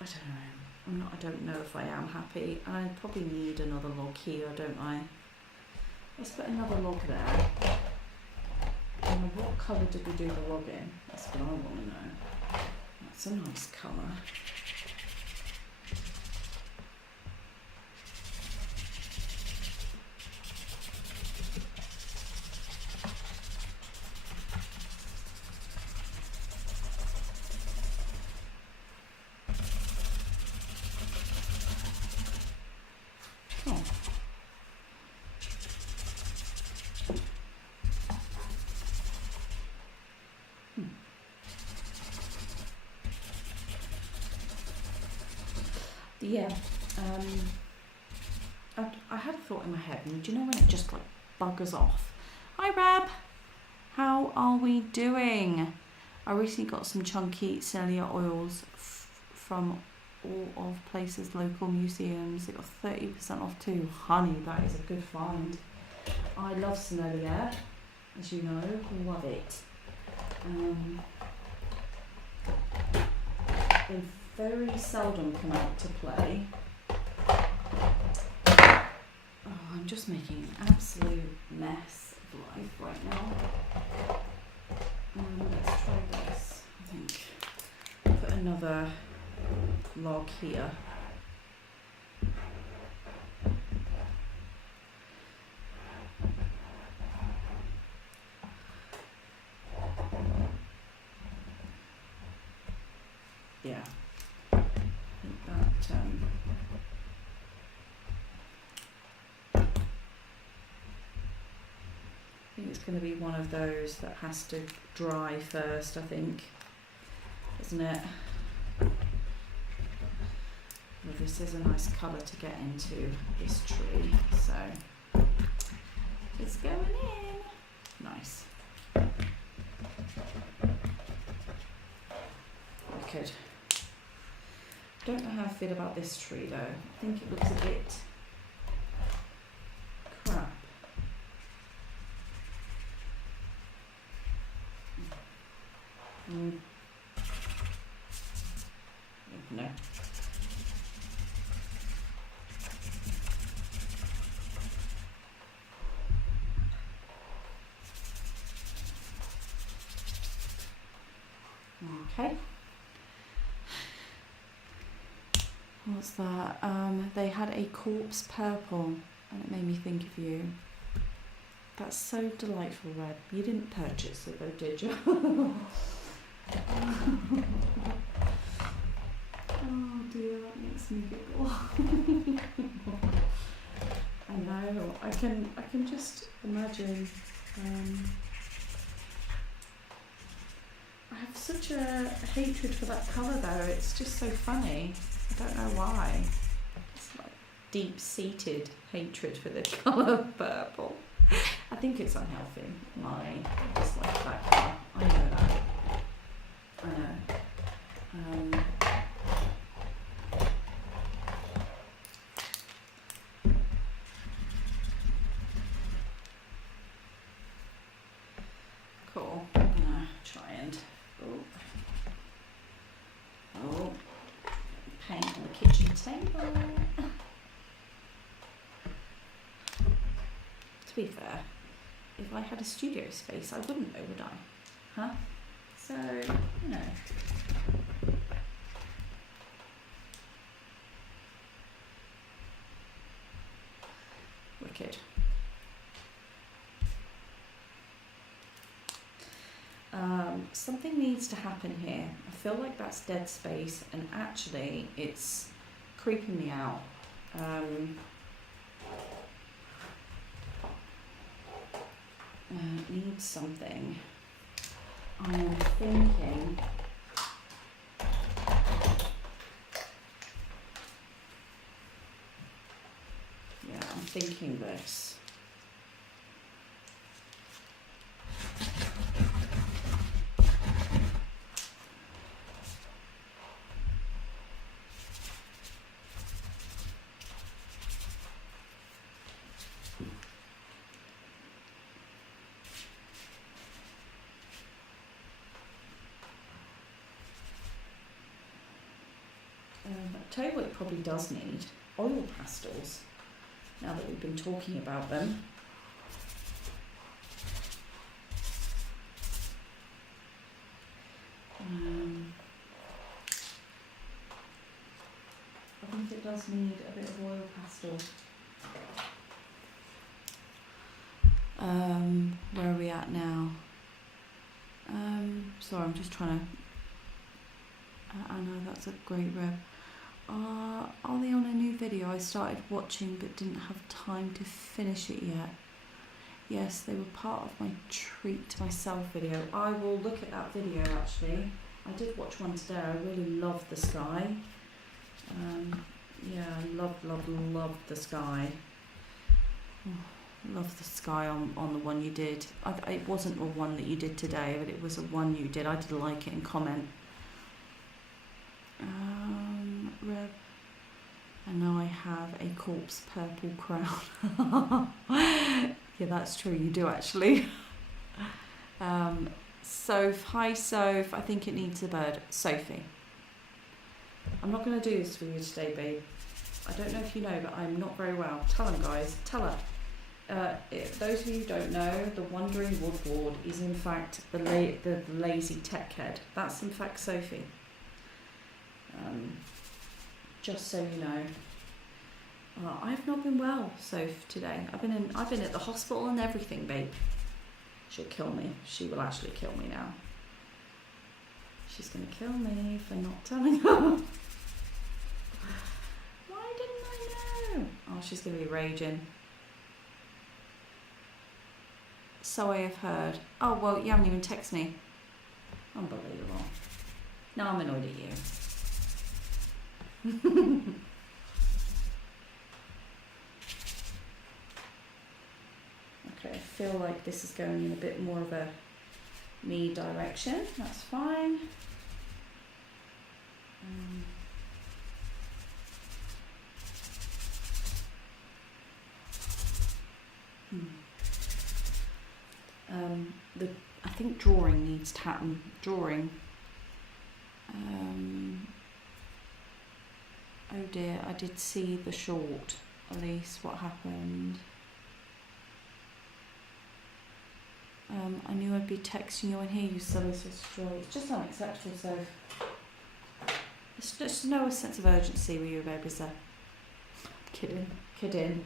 I don't know. I don't know if I am happy. I probably need another log here, don't I? Let's put another log there. And what colour did we do the log in? That's what I want to know. That's a nice colour. yeah, I had a thought in my head, and do you know when it just like buggers off? Hi Rab, how are we doing? I recently got some chunky cellular oils from all of places, local museums. It got 30% off too. Honey, that is a good find. I love Sennelier, as you know, love it. They very seldom come out to play. Oh, I'm just making an absolute mess of life right now. Let's try this, I think. Put another log here. Yeah, I think that I think it's going to be one of those that has to dry first, I think, isn't it? Well, this is a nice colour to get into this tree, so it's going in. Nice. Wicked. Don't know how I feel about this tree though. I think it looks a bit crap. No. Okay. What's that? They had a corpse purple and it made me think of you. That's so delightful, Red. You didn't purchase it though, did you? Oh dear, that makes me giggle. I know. I can just imagine. I have such a hatred for that colour though. It's just so funny. I don't know why. It's like deep-seated hatred for the colour purple. I think it's unhealthy. I dislike that colour. I know that. I know. Cool. I'm gonna try and paint on the kitchen table. To be fair, if I had a studio space, I wouldn't know, would I? Huh? So, you know. Wicked. Something needs to happen here. I feel like that's dead space, and actually it's creeping me out. Needs something. I'm thinking. Yeah, I'm thinking this. I'll tell you what it probably does need, oil pastels, now that we've been talking about them. I think it does need a bit of oil pastel. Where are we at now? Sorry, I'm just trying to... I know that's a great rep. Are they on a new video? I started watching but didn't have time to finish it yet. Yes, they were part of my treat to myself video. I will look at that video actually. I did watch one today. I really love the sky. Yeah, love the sky. Love the sky on the one you did. It wasn't a one that you did today, but it was a one you did. I did like it and comment. Reb. And now I have a corpse purple crown. Yeah, that's true. You do actually. Soph. Hi, Soph. I think it needs a bird. Sophie. I'm not going to do this for you today, babe. I don't know if you know, but I'm not very well. Tell them, guys. Tell her. Those of you who don't know, the Wandering Woodward is in fact the lazy tech head. That's in fact Sophie. Just so you know. I've not been well, Soph, today. I've been at the hospital and everything, babe. She'll kill me. She will actually kill me now. She's gonna kill me for not telling her. Why didn't I know? Oh, she's gonna be raging. So I have heard. Oh, well, you haven't even texted me. Unbelievable. Now I'm annoyed at you. Okay, I feel like this is going in a bit more of a me direction. That's fine. I think drawing needs to happen. Drawing. Oh dear, I did see the short. Elise, what happened? I knew I'd be texting you and hear you silly sister. It's just unacceptable, so there's just no sense of urgency with you, baby, is there? Kidding.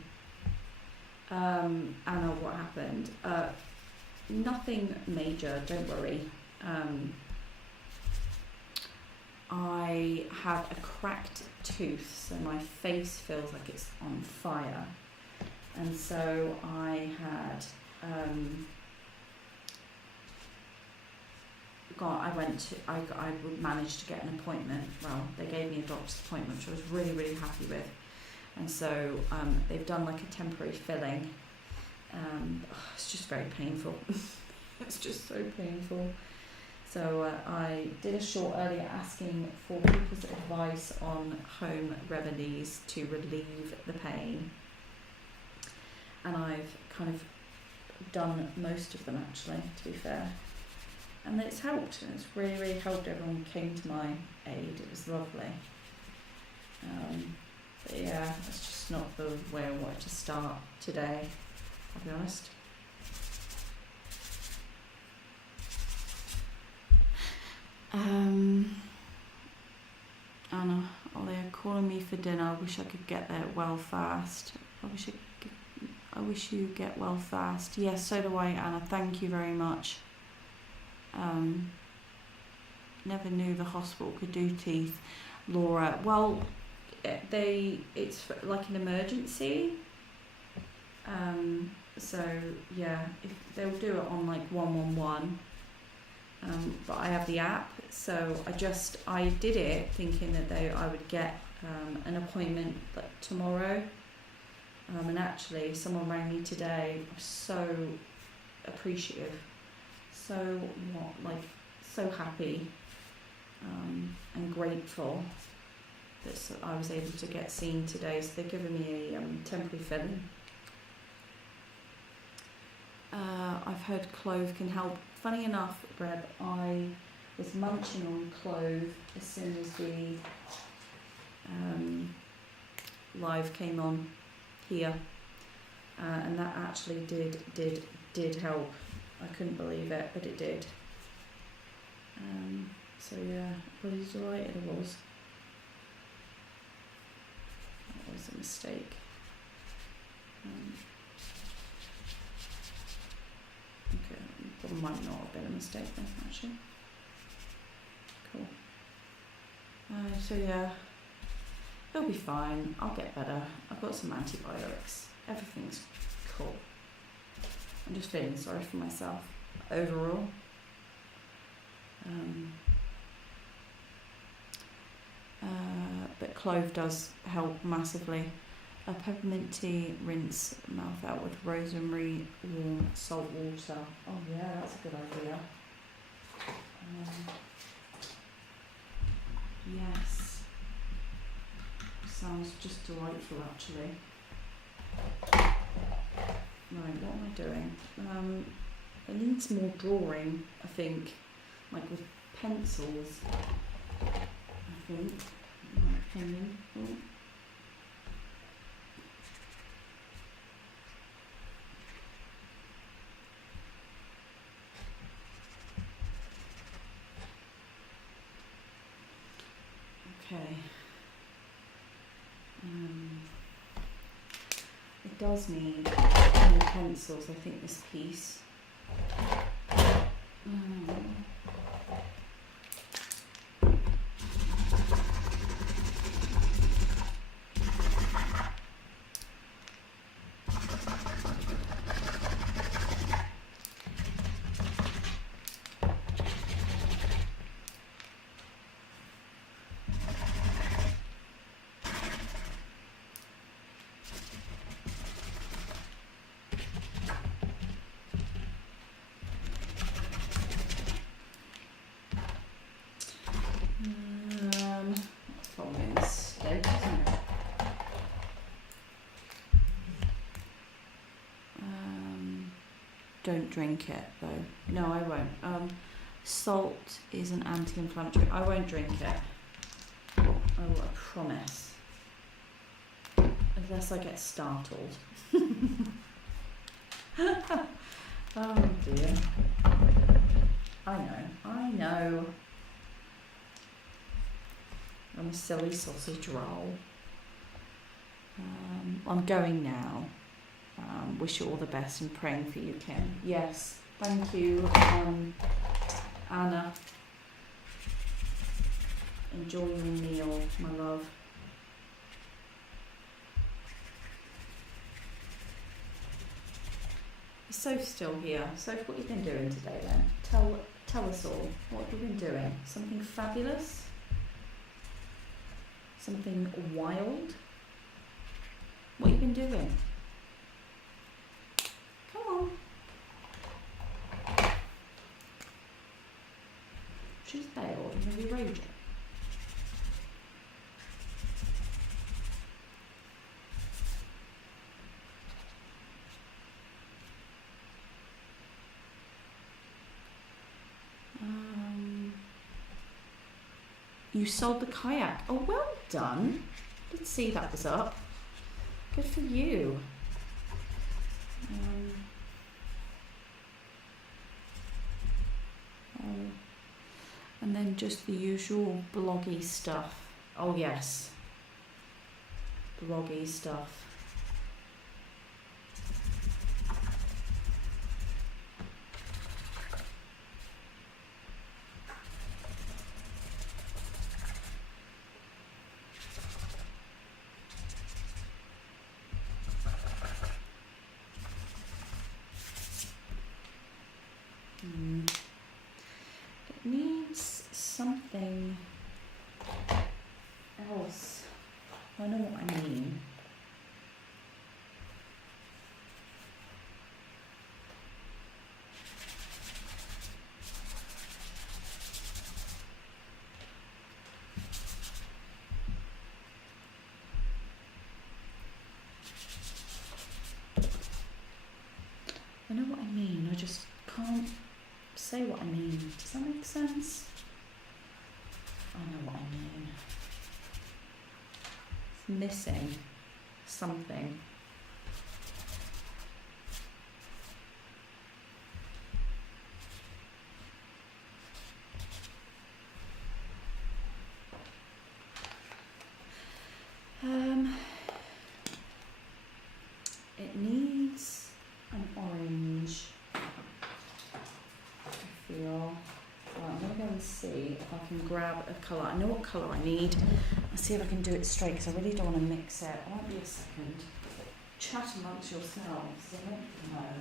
Anna, what happened? Nothing major, don't worry. I have a cracked tooth, so my face feels like it's on fire. And so I had I managed to get an appointment. Well, they gave me a doctor's appointment, which I was really, really happy with. And so they've done like a temporary filling. It's just very painful. It's just so painful. So I did a short earlier asking for people's advice on home remedies to relieve the pain. And I've kind of done most of them actually, to be fair. And it's helped, and it's really, really helped. Everyone came to my aid. It was lovely. But yeah, it's just not the way I wanted to start today, I'll be honest. Anna, they're calling me for dinner. I wish I could get there well fast. I wish you get well fast. Yes, so do I, Anna. Thank you very much. Never knew the hospital could do teeth, Laura. Well, it's like an emergency. So yeah, if they'll do it on like 111. But I have the app, so I did it thinking that I would get an appointment like tomorrow. And actually, someone rang me today. I was so appreciative, so happy, and grateful that I was able to get seen today. So they've given me a temporary filling. I've heard clove can help. Funny enough, Reb, I was munching on clove as soon as the live came on here, and that actually did help. I couldn't believe it, but it did. So yeah, really delighted I was. That was a mistake. Okay, probably might not have been a mistake then, actually. Cool. So yeah, it'll be fine. I'll get better. I've got some antibiotics. Everything's cool. I'm just feeling sorry for myself overall. But clove does help massively. A peppermint tea, rinse mouth out with rosemary, warm salt water. Oh yeah, that's a good idea. Yes. Sounds just delightful actually. Right, what am I doing? It needs more drawing, I think. Like with pencils, I think, in my opinion. Oh. Okay. It does need more pencils, I think, this piece. Don't drink it though. No, I won't. Salt is an anti-inflammatory. I won't drink it. I promise. Unless I get startled. Oh dear. I know. I'm a silly sausage roll. I'm going now. Wish you all the best and praying for you, Kim. Yes, thank you, Anna. Enjoy your meal, my love. Soph's still here. Soph, what have you been doing today then? Tell us all. What have you been doing? Something fabulous? Something wild? What have you been doing? Come on. She's bailed and maybe raging. You sold the kayak. Oh, well done. Didn't see that was up. Good for you. And then just the usual bloggy stuff. Oh yes, bloggy stuff. It needs something else. I know what I mean. I know what I mean, I just can't say what I mean. Does that make sense? I know what I mean. It's missing something. It needs an orange. I feel. Well, I'm going to go and see if I can grab a colour. I know what colour I need. I'll see if I can do it straight because I really don't want to mix it. I won't be a second. Chat amongst yourselves. I don't know.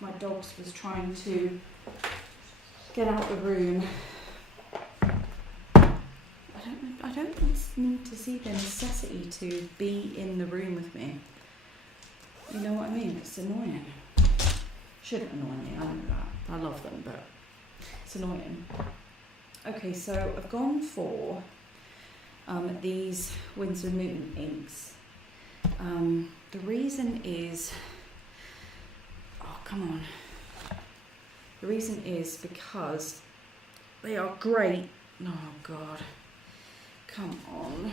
my dogs was trying to get out the room. I don't need to see the necessity to be in the room with me. You know what I mean? It's annoying. Shouldn't annoy me, I know that. I love them, but it's annoying. Okay, so I've gone for these Winsor Newton inks. The reason is, oh come on. The reason is because they are great. Oh God, come on.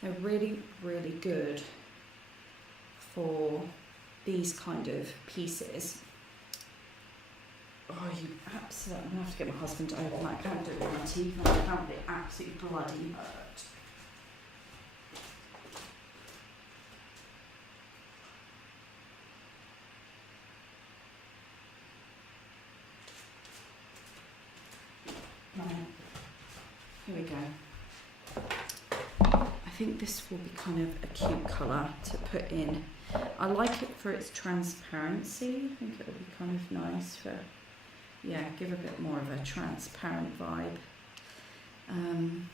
They're really, really good for these kind of pieces. Oh, you absolutely, I'm gonna have to get my husband to open that. I can't do it with my teeth, and I found it absolutely bloody hurt. Right, here we go. I think this will be kind of a cute colour to put in. I like it for its transparency. I think it'll be kind of nice for, yeah, give a bit more of a transparent vibe. And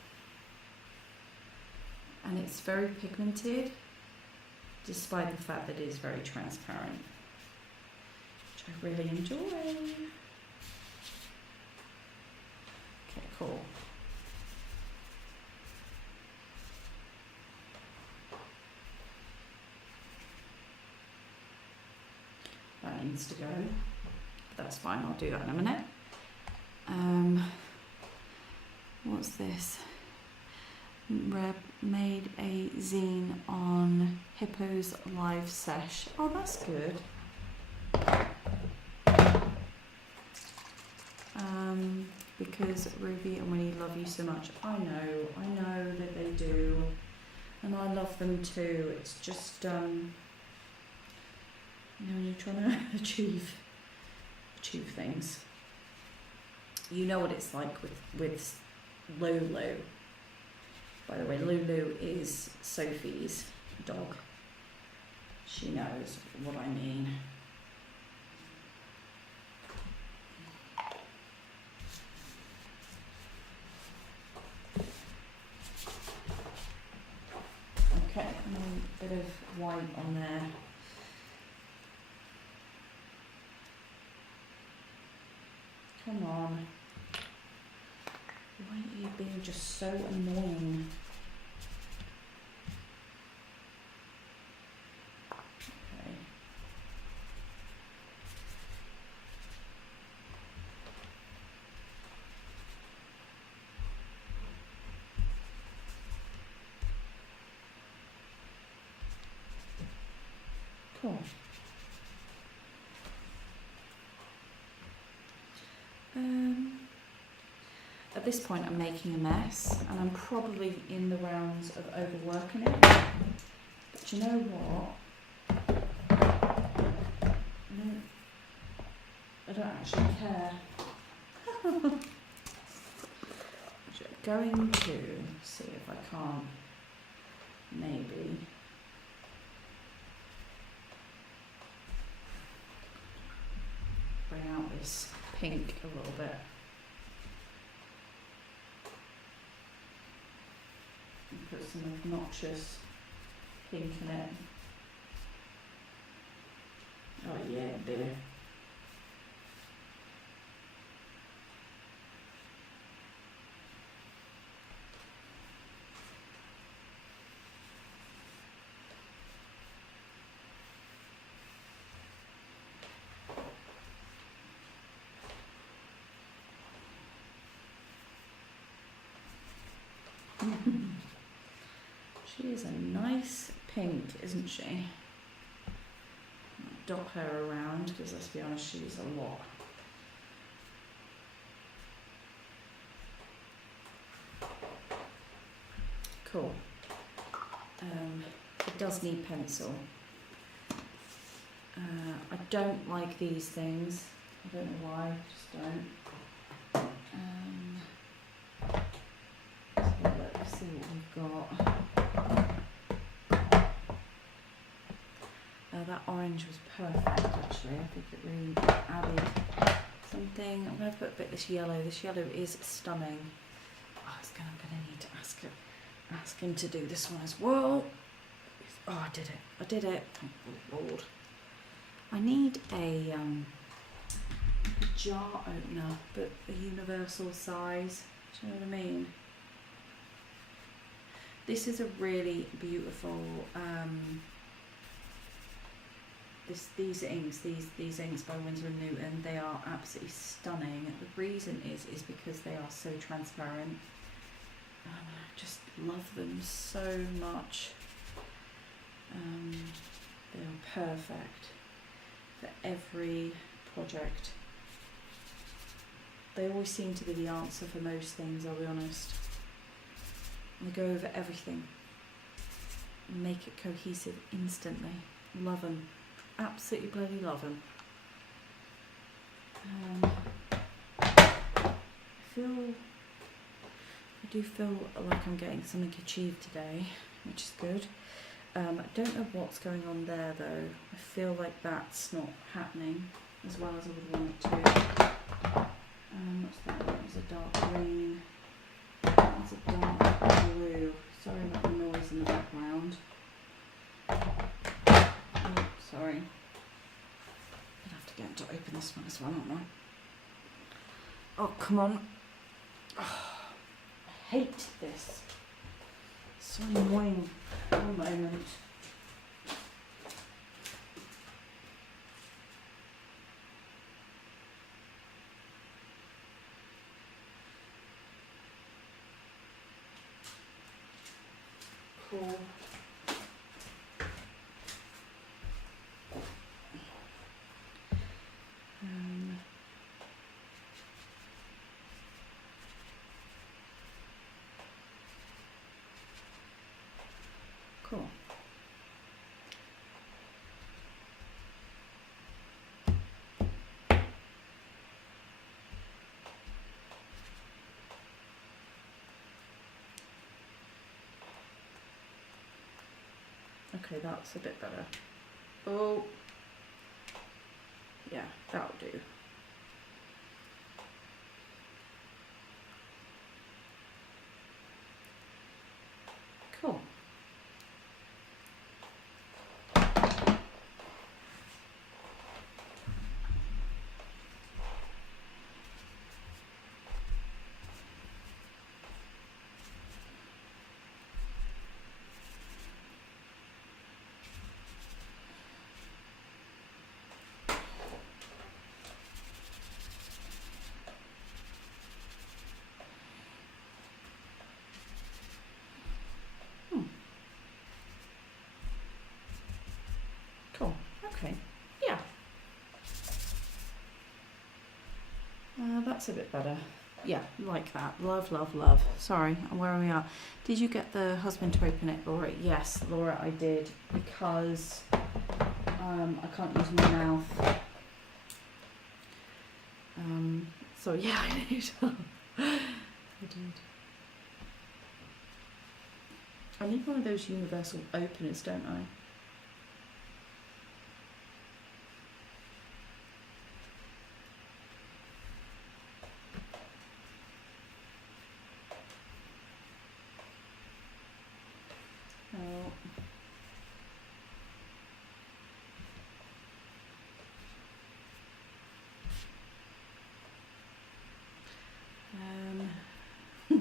it's very pigmented, despite the fact that it is very transparent, which I really enjoy. Okay, cool. That needs to go. That's fine, I'll do that in a minute. What's this? Reb made a zine on Hippo's live sesh. Oh, that's good. Because Ruby and Winnie love you so much. I know that they do. And I love them too. It's just, you know, when you're trying to achieve things. You know what it's like with Lulu. By the way, Lulu is Sophie's dog. She knows what I mean. Okay, a bit of white on there. Come on. Why are you being just so annoying? Okay. Cool. At this point I'm making a mess and I'm probably in the rounds of overworking it. But you know what? I don't actually care. Going to see if I can't maybe bring out this pink a little bit. And put some obnoxious pink in it. Oh yeah, baby. She is a nice pink, isn't she? I'll dot her around because let's be honest, she's a lot. Cool. It does need pencil. I don't like these things. I don't know why, I just don't. Let's see what we've got. that orange was perfect actually. I think it really added something. I'm going to put a bit of this yellow. This yellow is stunning. Oh, I'm going to need to ask him to do this one as well. Oh, I did it. I did it. Thank the Lord. I need a jar opener, but a universal size. Do you know what I mean? This is a really beautiful. These inks by Winsor & Newton, they are absolutely stunning. The reason is because they are so transparent. I just love them so much. They are perfect for every project. They always seem to be the answer for most things, I'll be honest. They go over everything. Make it cohesive instantly. Love them. Absolutely bloody love them. I do feel like I'm getting something achieved today, which is good. I don't know what's going on there though. I feel like that's not happening as well as I would want it to. What's that? That was a dark green. That's a dark blue. Sorry about the noise in the background. Oh, sorry. I'd have to get him to open this one as well, aren't I? Oh, come on. Oh, I hate this. So annoying. One moment. Cool. Cool. Okay, that's a bit better. Oh, yeah, that'll do. Cool. Cool. Okay. Yeah. That's a bit better. Yeah, like that. Love, love, love. Sorry, where are we at? Did you get the husband to open it, Laura? Yes, Laura, I did. Because I can't use my mouth. So yeah, I did. I did. I need one of those universal openers, don't I? Oh. Oh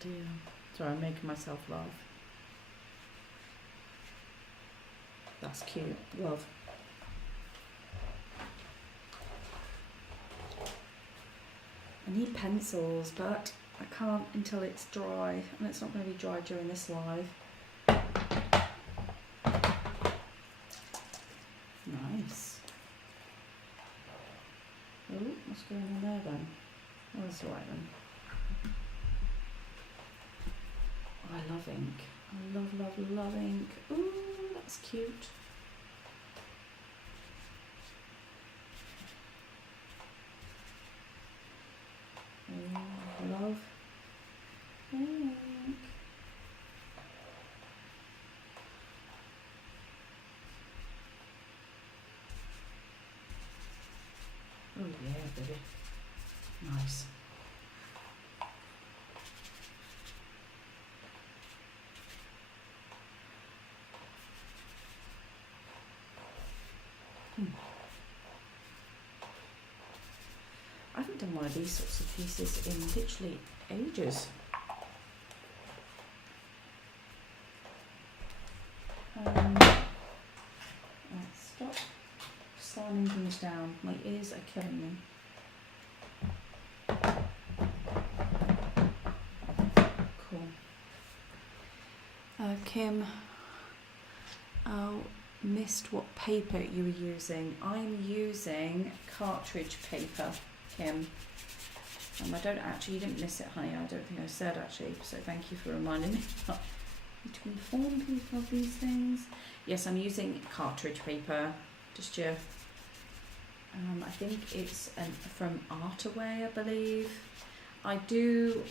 dear. Sorry, I'm making myself laugh. That's cute. Love. I need pencils, but I can't until it's dry, and it's not going to be dry during this live. Nice. Oh, what's going on there then? Oh, that's alright then. Oh, I love ink. I love, love, love ink. Ooh, that's cute. Oh, love ink. baby. Nice. I haven't done one of these sorts of pieces in literally ages. Let's stop slamming things down. My ears are killing me. Cool. Kim, missed what paper you were using. I'm using cartridge paper, Kim. I don't actually, you didn't miss it, honey. I don't think I said actually, so thank you for reminding me. To inform people of these things. Yes, I'm using cartridge paper. Just your, I think it's from Artaway, I believe. I do,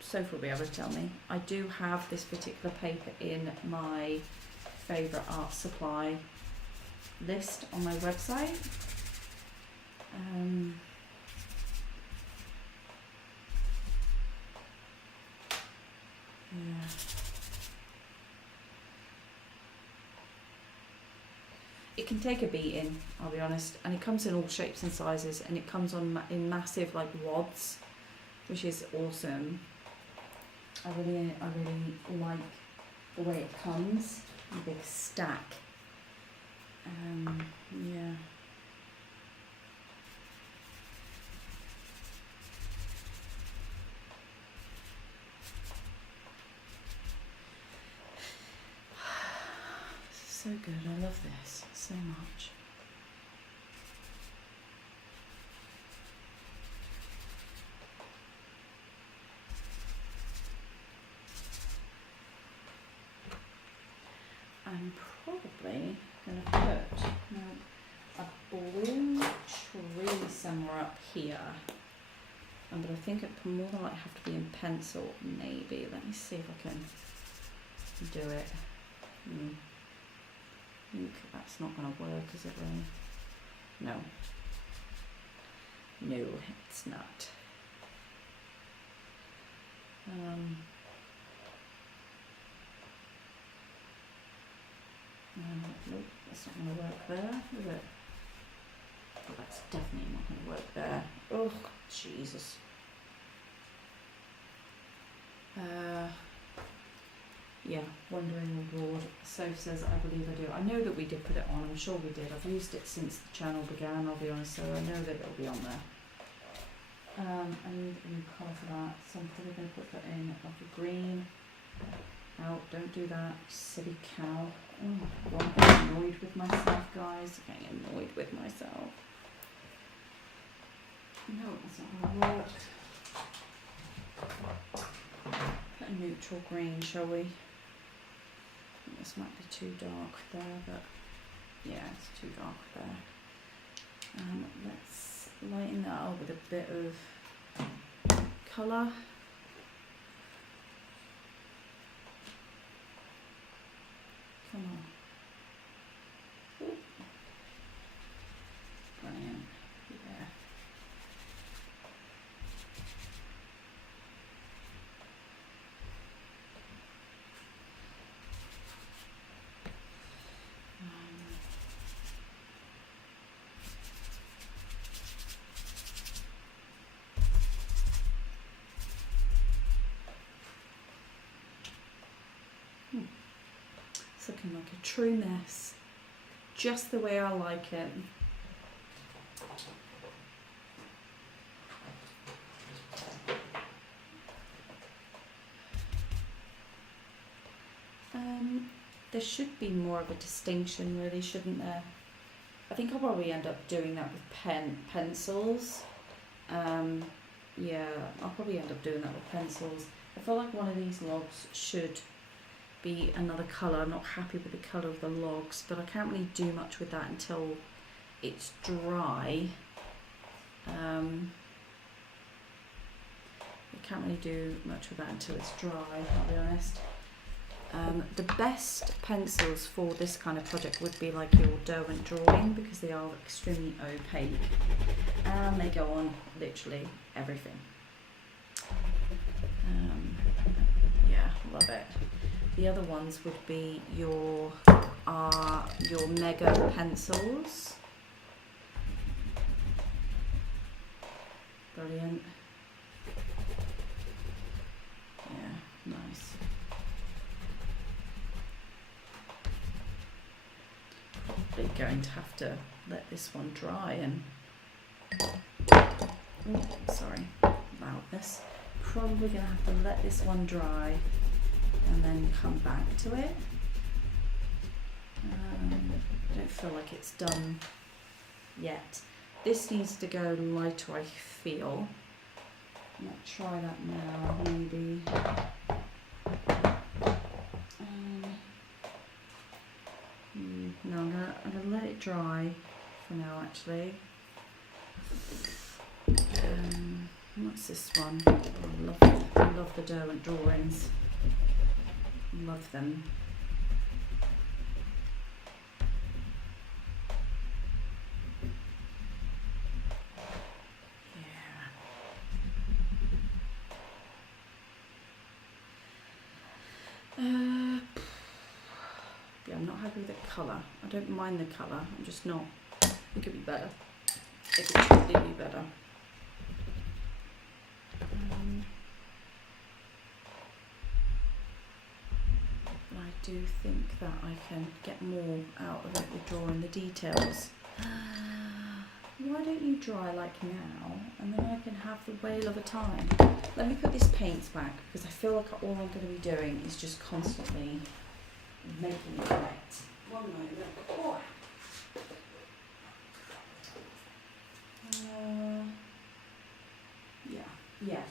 Sophie will be able to tell me, I do have this particular paper in my favourite art supply list on my website. Yeah. It can take a beating, I'll be honest, and it comes in all shapes and sizes, and it comes on in massive like wads, which is awesome. I really like the way it comes, a big stack. Yeah. So good, I love this so much. I'm probably going to put a blue tree somewhere up here. But I think it more than likely have to be in pencil, maybe. Let me see if I can do it. I think that's not going to work, is it really? No. No, it's not. Nope, that's not going to work there, is it? Oh, that's definitely not going to work there. Oh, Jesus. Yeah, Wandering Abroad. Soph says, I believe I do. I know that we did put it on, I'm sure we did. I've used it since the channel began, I'll be honest, so I know that it'll be on there. I need a new colour for that, so I'm probably going to put that in like a green. Out, don't do that, silly cow. Oh, I'm getting annoyed with myself, guys. I'm getting annoyed with myself. No, that's not going to work. Put a neutral green, shall we? This might be too dark there, but yeah, it's too dark there. Let's lighten that up with a bit of colour. Come on. Ooh. Brilliant. Yeah. It's looking like a true mess, just the way I like it. There should be more of a distinction, really, shouldn't there? I think I'll probably end up doing that with pencils. Yeah, I'll probably end up doing that with pencils. I feel like one of these logs should be another colour. I'm not happy with the colour of the logs, but I can't really do much with that until it's dry. I can't really do much with that until it's dry, I'll be honest. The best pencils for this kind of project would be like your Derwent Drawing, because they are extremely opaque and they go on literally everything. Yeah, love it. The other ones would be your Mega pencils. Brilliant. Yeah, nice. Probably going to have to let this one dry and sorry, loudness. Probably going to have to let this one dry and then come back to it. I don't feel like it's done yet. This needs to go lighter, I feel. I might try that now, maybe. No, I'm gonna let it dry for now, actually. What's this one? Oh, I love the Derwent Drawings. Love them. Yeah, I'm not happy with the colour. I don't mind the colour, I'm just not. It could be better. It could truly be better. But I do think that I can get more out of it with drawing the details. Why don't you dry like now, and then I can have the whale of a time. Let me put these paints back, because I feel like all I'm going to be doing is just constantly making it wet. One moment. Oh. Yeah,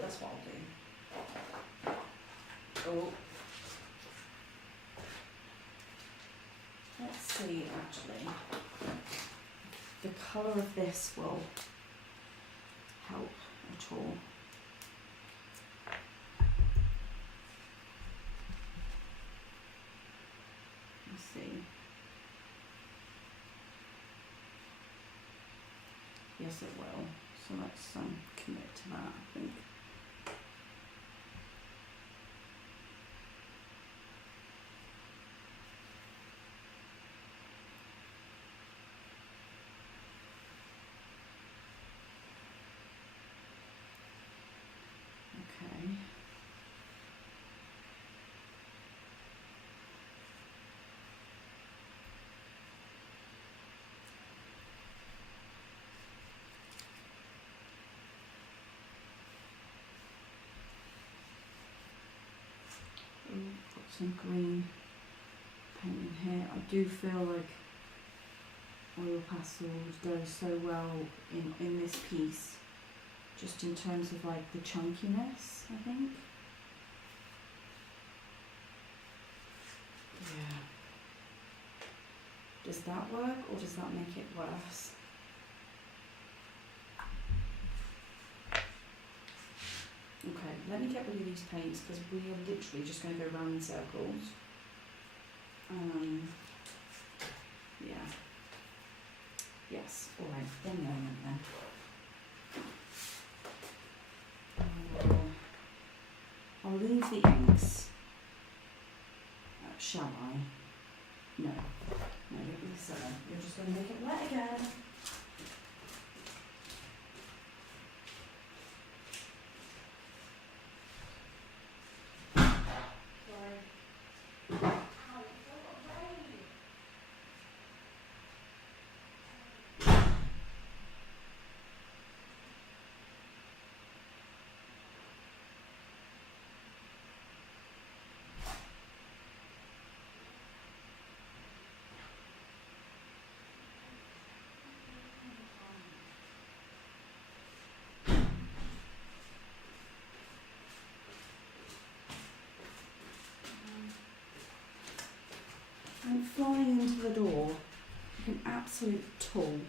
that's what I'll do. Oh. Let's see, actually. The colour of this will help at all. Let's see. Yes, it will. So let's commit to that, I think. Okay. Put some green paint in here. I do feel like oil pastels go so well in this piece, just in terms of like the chunkiness, I think. Yeah. Does that work, or does that make it worse? Okay, let me get rid of these paints, because we are literally just going to go round in circles. Yeah. Yes, alright, one moment then. I'll leave the inks. Shall I? No. No, don't be silly. You're just going to make it wet again. I'm flying into the door like an absolute tool.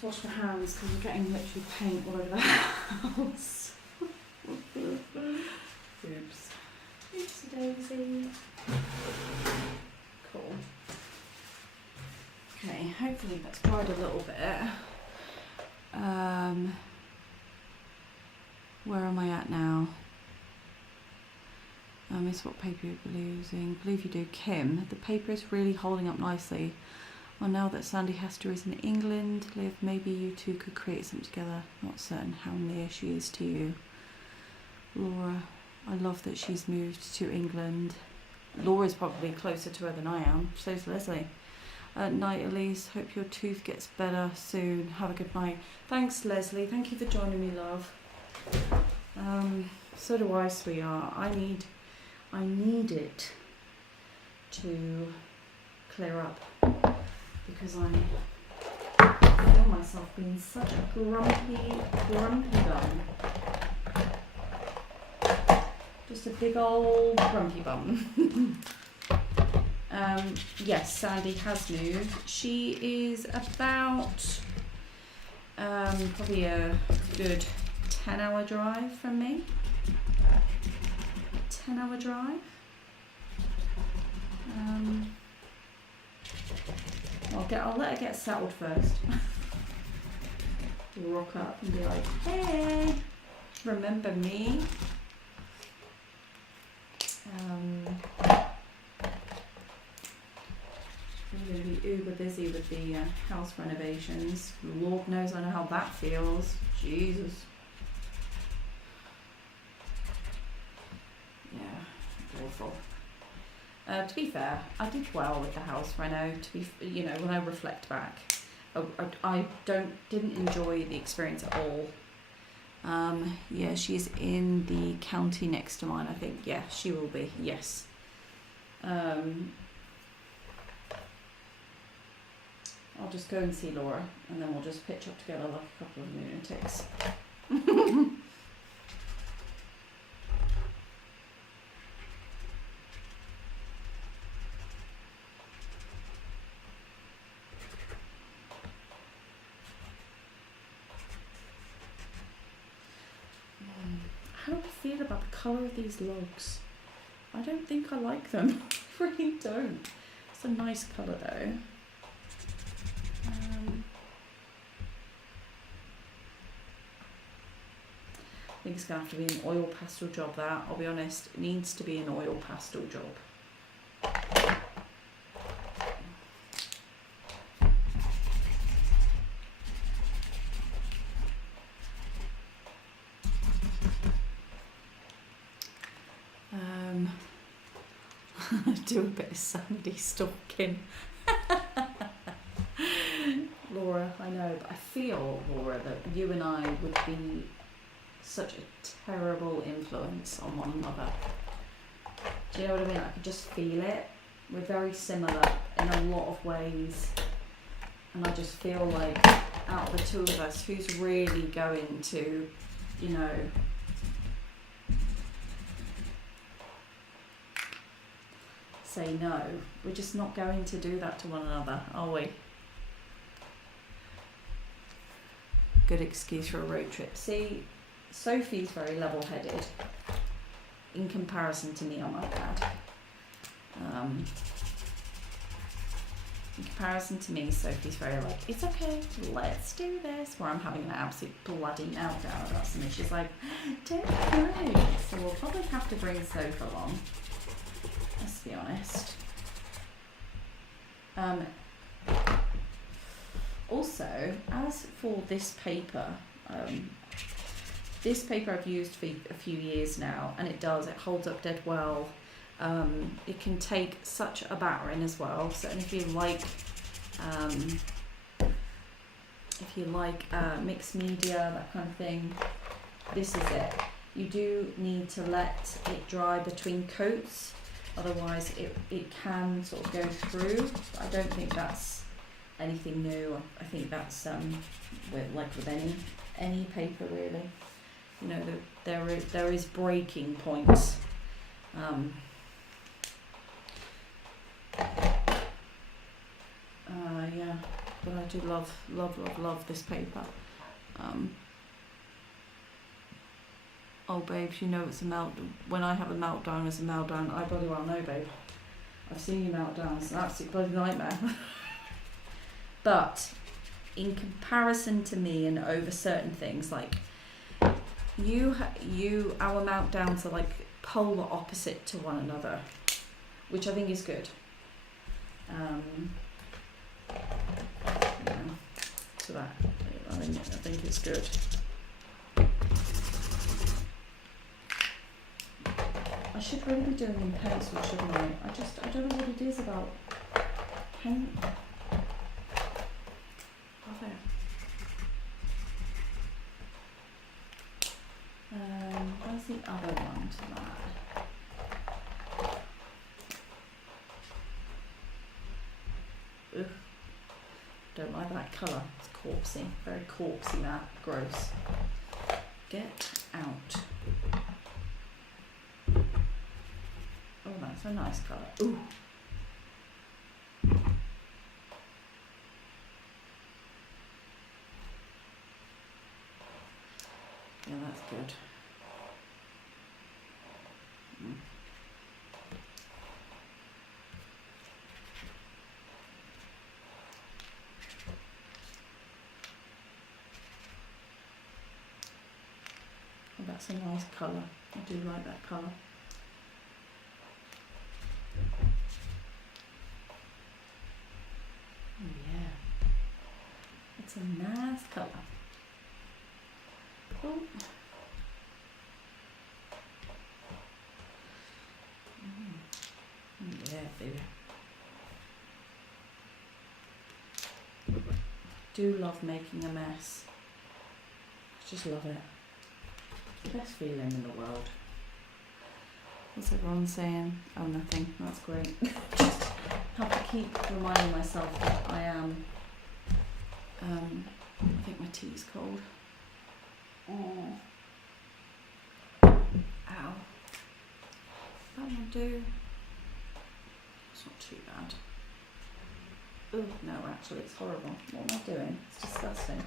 to wash my hands because I'm getting literally paint all over the house. Oops. Oopsie daisy. Cool. Okay, hopefully that's dried a little bit. Where am I at now? Miss, what paper you'll be using? Believe you do. Kim, the paper is really holding up nicely. Well, now that Sandy Hester is in England, Liv, maybe you two could create something together. Not certain how near she is to you. Laura, I love that she's moved to England. Laura's probably closer to her than I am. So's Leslie. Night, Elise. Hope your tooth gets better soon. Have a good night. Thanks, Leslie. Thank you for joining me, love. So do I, sweetheart. I need it to clear up because I feel myself being such a grumpy bum. Just a big old grumpy bum. Yes, Sandy has moved. She is about probably a good 10-hour drive from me. 10-hour drive. I'll let her get settled first. Rock up and be like, hey, remember me? I'm going to be uber busy with the house renovations. Lord knows I know how that feels. Jesus. Yeah, awful. To be fair, I did well with the house reno. When I reflect back, I didn't enjoy the experience at all. Yeah, she's in the county next to mine, I think. Yeah, she will be. Yes. I'll just go and see Laura, and then we'll just pitch up together like a couple of lunatics. How do I feel about the colour of these logs? I don't think I like them. I really don't. It's a nice colour though. I think it's going to have to be an oil pastel job, that. I'll be honest, it needs to be an oil pastel job. Do a bit of Sandy stalking. Laura, I know, but I feel, Laura, that you and I would be such a terrible influence on one another. Do you know what I mean? I could just feel it. We're very similar in a lot of ways. And I just feel like out of the two of us, who's really going to, say no? We're just not going to do that to one another, are we? Good excuse for a road trip. See, Sophie's very level-headed in comparison to me, I might add. In comparison to me, Sophie's very like, it's okay, let's do this, where I'm having an absolute bloody meltdown about something. She's like, don't worry. So we'll probably have to bring Sophie along. Let's be honest. Also, as for this paper I've used for a few years now, and it holds up dead well. It can take such a battering as well. So if you like mixed media, that kind of thing, this is it. You do need to let it dry between coats. Otherwise it can sort of go through. But I don't think that's anything new. I think that's with any paper really. There is breaking points. Yeah. but I do love, love, love, love this paper. Oh, babes, you know it's a meltdown. When I have a meltdown, it's a meltdown. I bloody well know, babe. I've seen you meltdown. It's an absolute bloody nightmare. But in comparison to me and over certain things, like our meltdowns are like polar opposite to one another, which I think is good. So that I think it's good. I should really be doing in pencil, shouldn't I? I don't know what it is about paint. Where's the other one to that? Ugh. Don't like that colour. It's corpsey. Very corpsey, that. Gross. Get out. Oh, that's a nice colour. Ooh. Yeah, that's good. Oh, that's a nice colour. I do like that colour. Oh yeah. It's a nice colour. Oh. Yeah, baby. Do love making a mess. Just love it. Best feeling in the world. What's everyone saying? Oh, nothing. That's great. Just have to keep reminding myself that I am. I think my tea's cold. Oh. Ow. That will do. It's not too bad. Oh, no, actually, it's horrible. What am I doing? It's disgusting.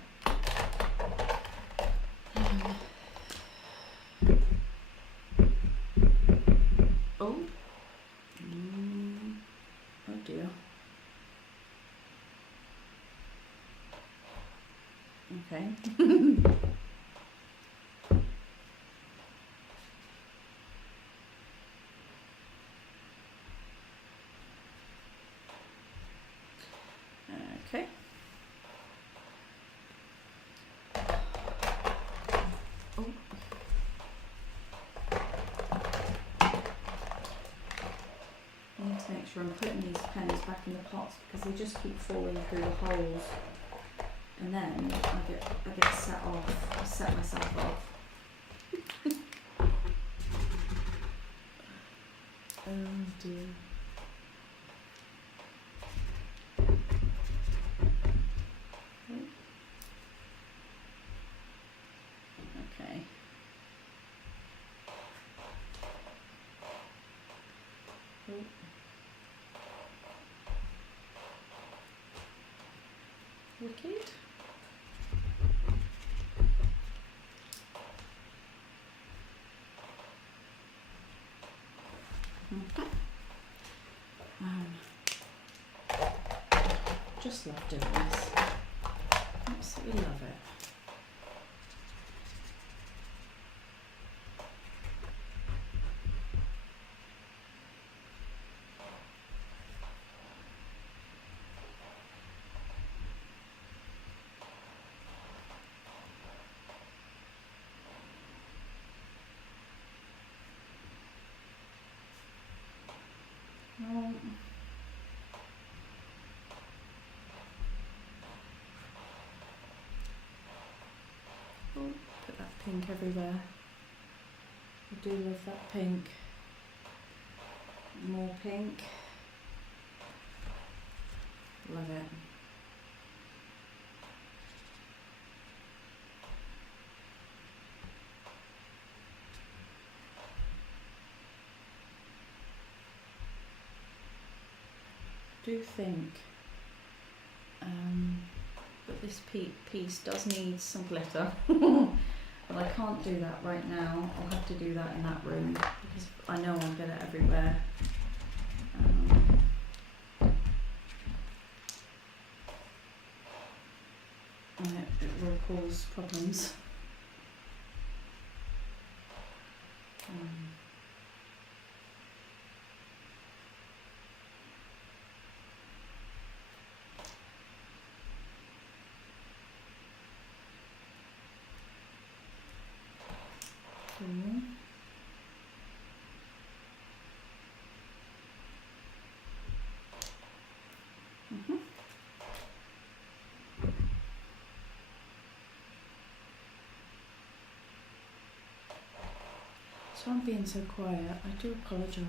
Oh. Oh dear. Okay. Okay. Oh. I need to make sure I'm putting these pens back in the pots because they just keep falling through the holes, and then I get set myself off. Oh dear. Okay. Oh. Wicked. Okay. Just love doing this. Absolutely love it. Oh, put that pink everywhere. I do love that pink. More pink. Love it. I do think this piece does need some glitter, but I can't do that right now. I'll have to do that in that room because I know I'll get it everywhere. And it will cause problems. So I'm being so quiet. I do apologise.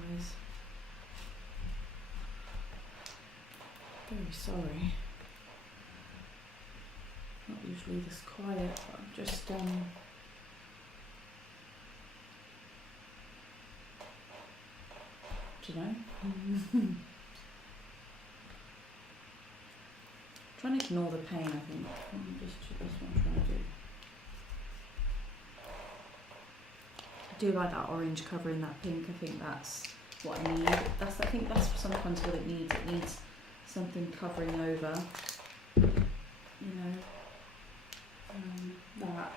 Very sorry. Not usually this quiet, but I'm just do you know? Trying to ignore the pain, I think. That's what I'm trying to do. I do like that orange covering that pink. I think that's what I need. I think that's sometimes what it needs. It needs something covering over, you know, that.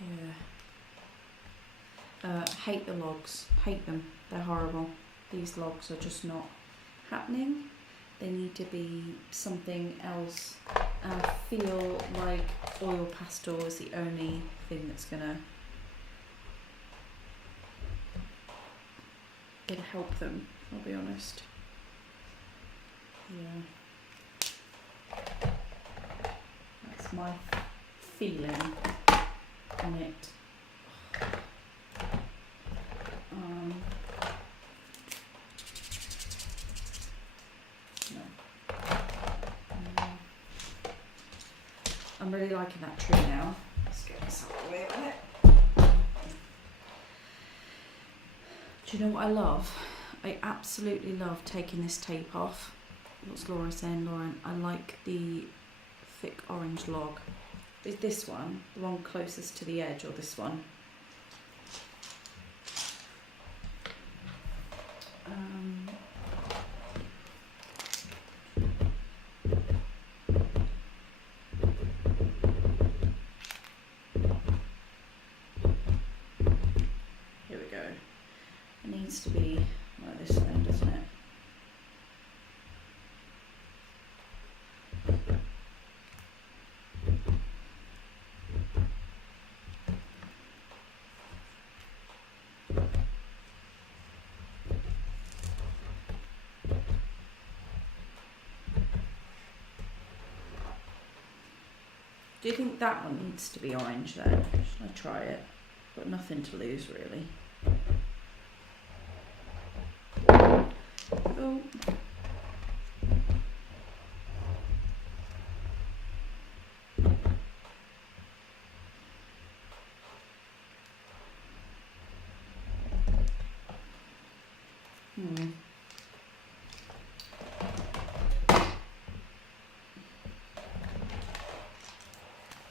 Yeah. Hate the logs. Hate them. They're horrible. These logs are just not happening. They need to be something else. I feel like oil pastel is the only thing that's gonna help them, I'll be honest. Yeah. That's my feeling on it. I'm really liking that tree now. Let's get this out of the way with it. Do you know what I love? I absolutely love taking this tape off. What's Laura saying, Lauren? I like the thick orange log. Is this one, the one closest to the edge, or this one? Here we go. It needs to be like this then, doesn't it? Do you think that one needs to be orange then? Should I try it? Got nothing to lose really. Oh.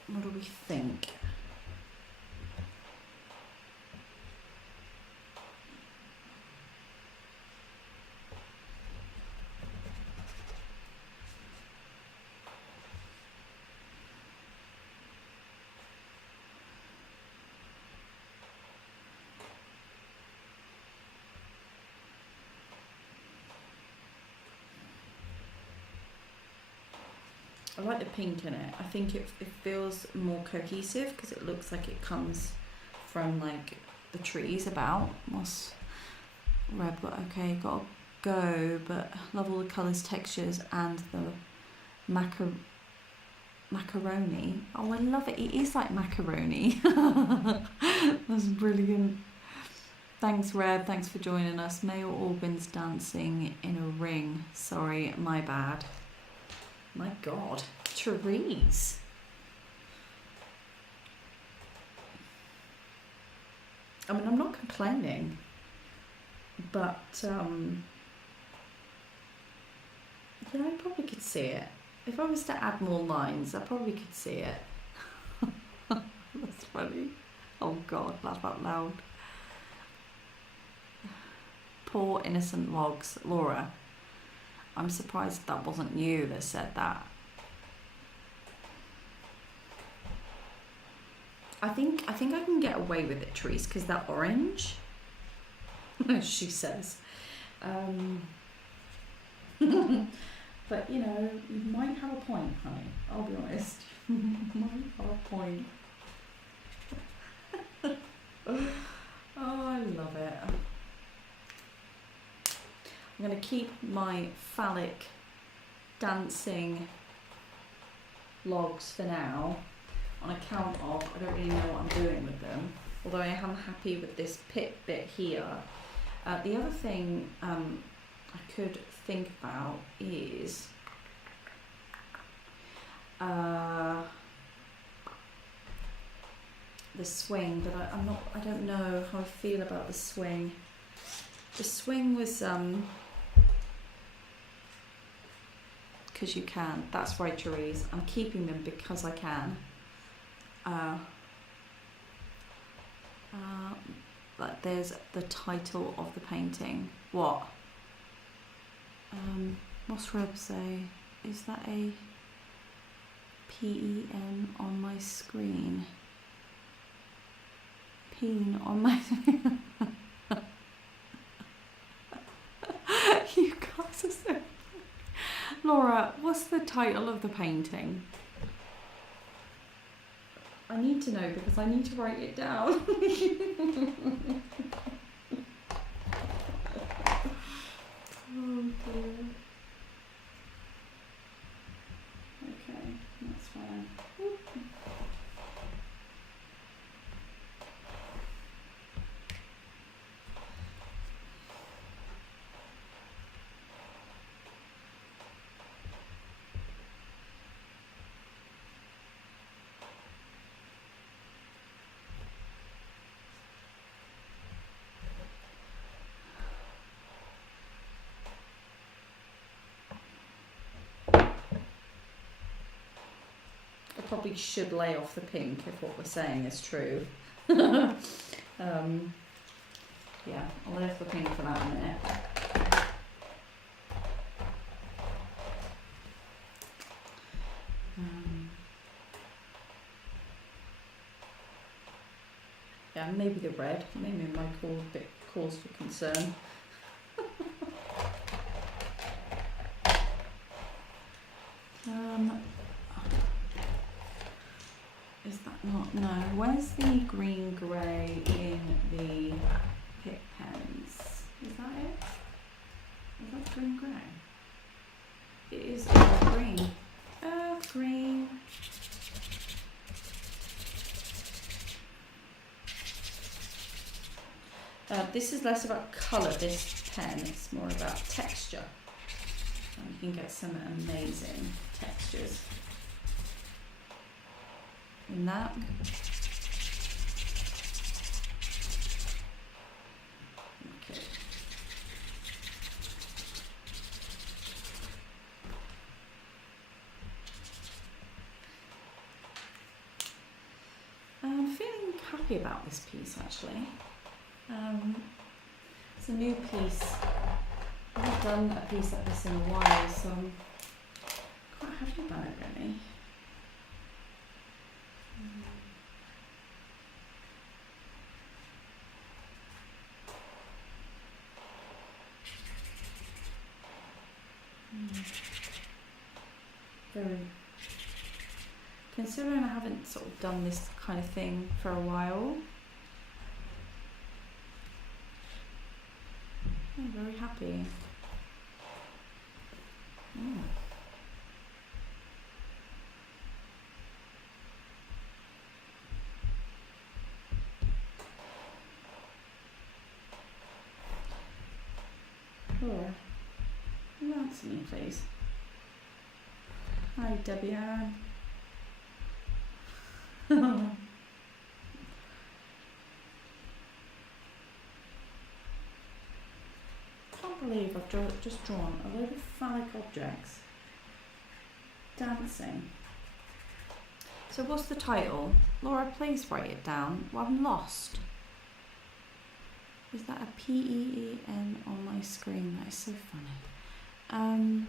What do we think? I like the pink in it. I think it feels more cohesive because it looks like it comes from like the trees about. What's red? But okay, gotta go. But love all the colours, textures, and the macaroni. Oh, I love it. It is like macaroni. That's brilliant. Thanks, Reb. Thanks for joining us. Male organs dancing in a ring. Sorry, my bad. My God, Therese. I mean, I'm not complaining, but You know, I probably could see it. If I was to add more lines, I probably could see it. That's funny. Oh God, laugh out loud. Poor innocent logs. Laura, I'm surprised that wasn't you that said that. I think I can get away with it, Therese, because that orange, she says. But you know, you might have a point, honey. I'll be honest. You might have a point. Oh, I love it. I'm going to keep my phallic dancing logs for now, on account of I don't really know what I'm doing with them, although I am happy with this pit bit here. The other thing I could think about is the swing, but I don't know how I feel about the swing. The swing was because you can. That's right, Therese. I'm keeping them because I can. But there's the title of the painting. What? What's Reb say? Is that a PEN on my screen? Peen on my. You guys are so. Laura, what's the title of the painting? I need to know because I need to write it down. Oh dear. Okay, that's fine. Probably should lay off the pink if what we're saying is true. Yeah, I'll lay off the pink for that in a minute. Yeah, maybe the red. Maybe it might cause a bit cause for concern. Is that not? No. Where's the green grey in the Pick pens? Is that it? Is that green grey? It is earth green. Earth green. This is less about colour, this pen, it's more about texture. And you can get some amazing textures in that. Okay. I'm feeling happy about this piece actually. It's a new piece. I haven't done a piece like this in a while, so I'm quite happy about it really. Very. Considering I haven't sort of done this kind of thing for a while, I'm very happy. Laura, answer me please. Hi Debbie Ann. Can't believe I've just drawn a load of phallic objects dancing. So what's the title? Laura, please write it down. Well, I'm lost. Is that a P-E-E-N on my screen? That is so funny.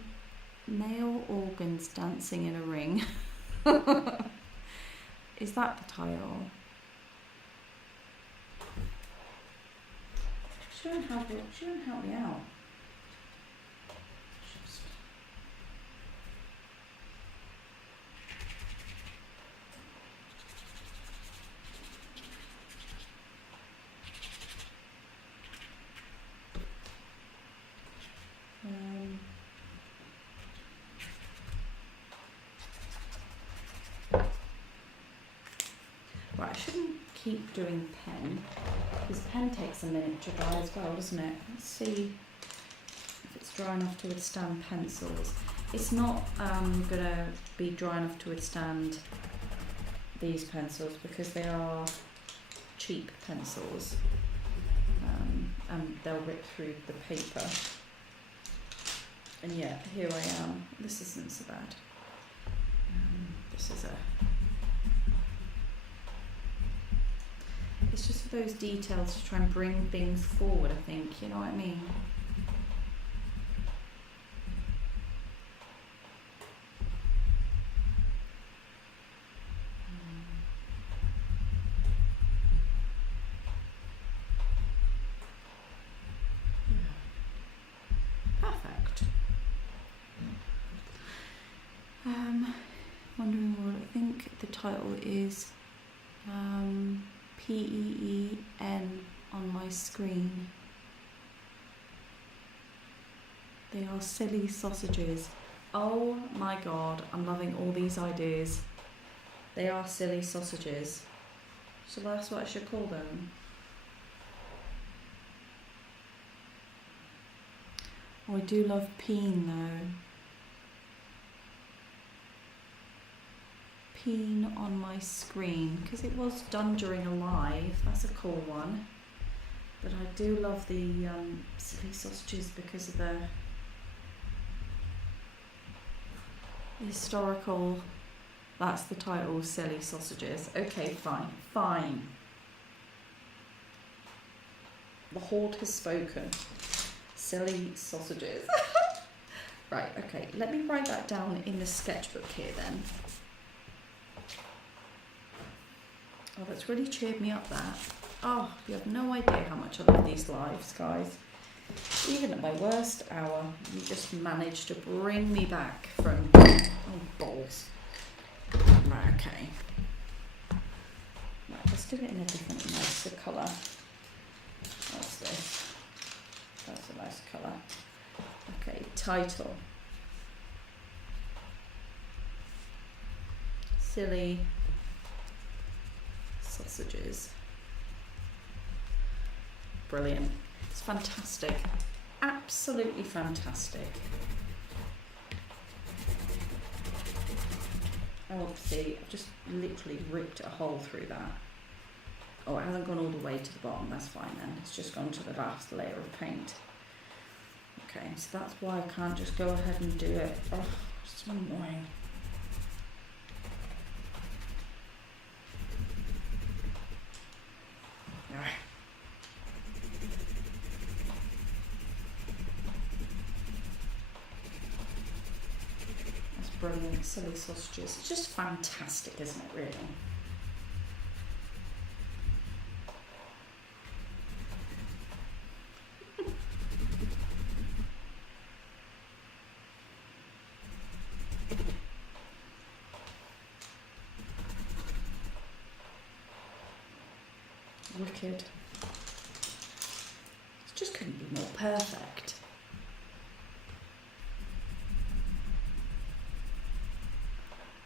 Male organs dancing in a ring. Is that the title? She won't help me out. Right, I shouldn't keep doing pen, because pen takes a minute to dry as well, doesn't it? Let's see if it's dry enough to withstand pencils. It's not going to be dry enough to withstand these pencils because they are cheap pencils, and they'll rip through the paper. And yet, here I am. This isn't so bad. This is it's just for those details to try and bring things forward, I think, you know what I mean? Perfect. Wondering what I think the title is. P-E-E-N on my screen. They are silly sausages. Oh my god, I'm loving all these ideas. They are silly sausages. So that's what I should call them. Oh, I do love peen though. Peen on my screen, because it was done during a live. That's a cool one. But I do love the silly sausages because of the historical. That's the title, silly sausages. Okay, fine. The horde has spoken. Silly sausages. Right, okay, let me write that down in the sketchbook here then. Oh, that's really cheered me up, that. Oh, you have no idea how much I love these lives, guys. Even at my worst hour, you just managed to bring me back from... Oh, balls. Right, okay. Right, let's do it in a different, nicer colour. What's this? That's a nice colour. Okay, title. Silly sausages. Brilliant. It's fantastic. Absolutely fantastic. Oh, see, I've just literally ripped a hole through that. Oh, it hasn't gone all the way to the bottom. That's fine then. It's just gone to the last layer of paint. Okay, so that's why I can't just go ahead and do it. Oh, it's so annoying. That's brilliant, silly sausages. It's just fantastic, isn't it, really? Wicked. It just couldn't be more perfect.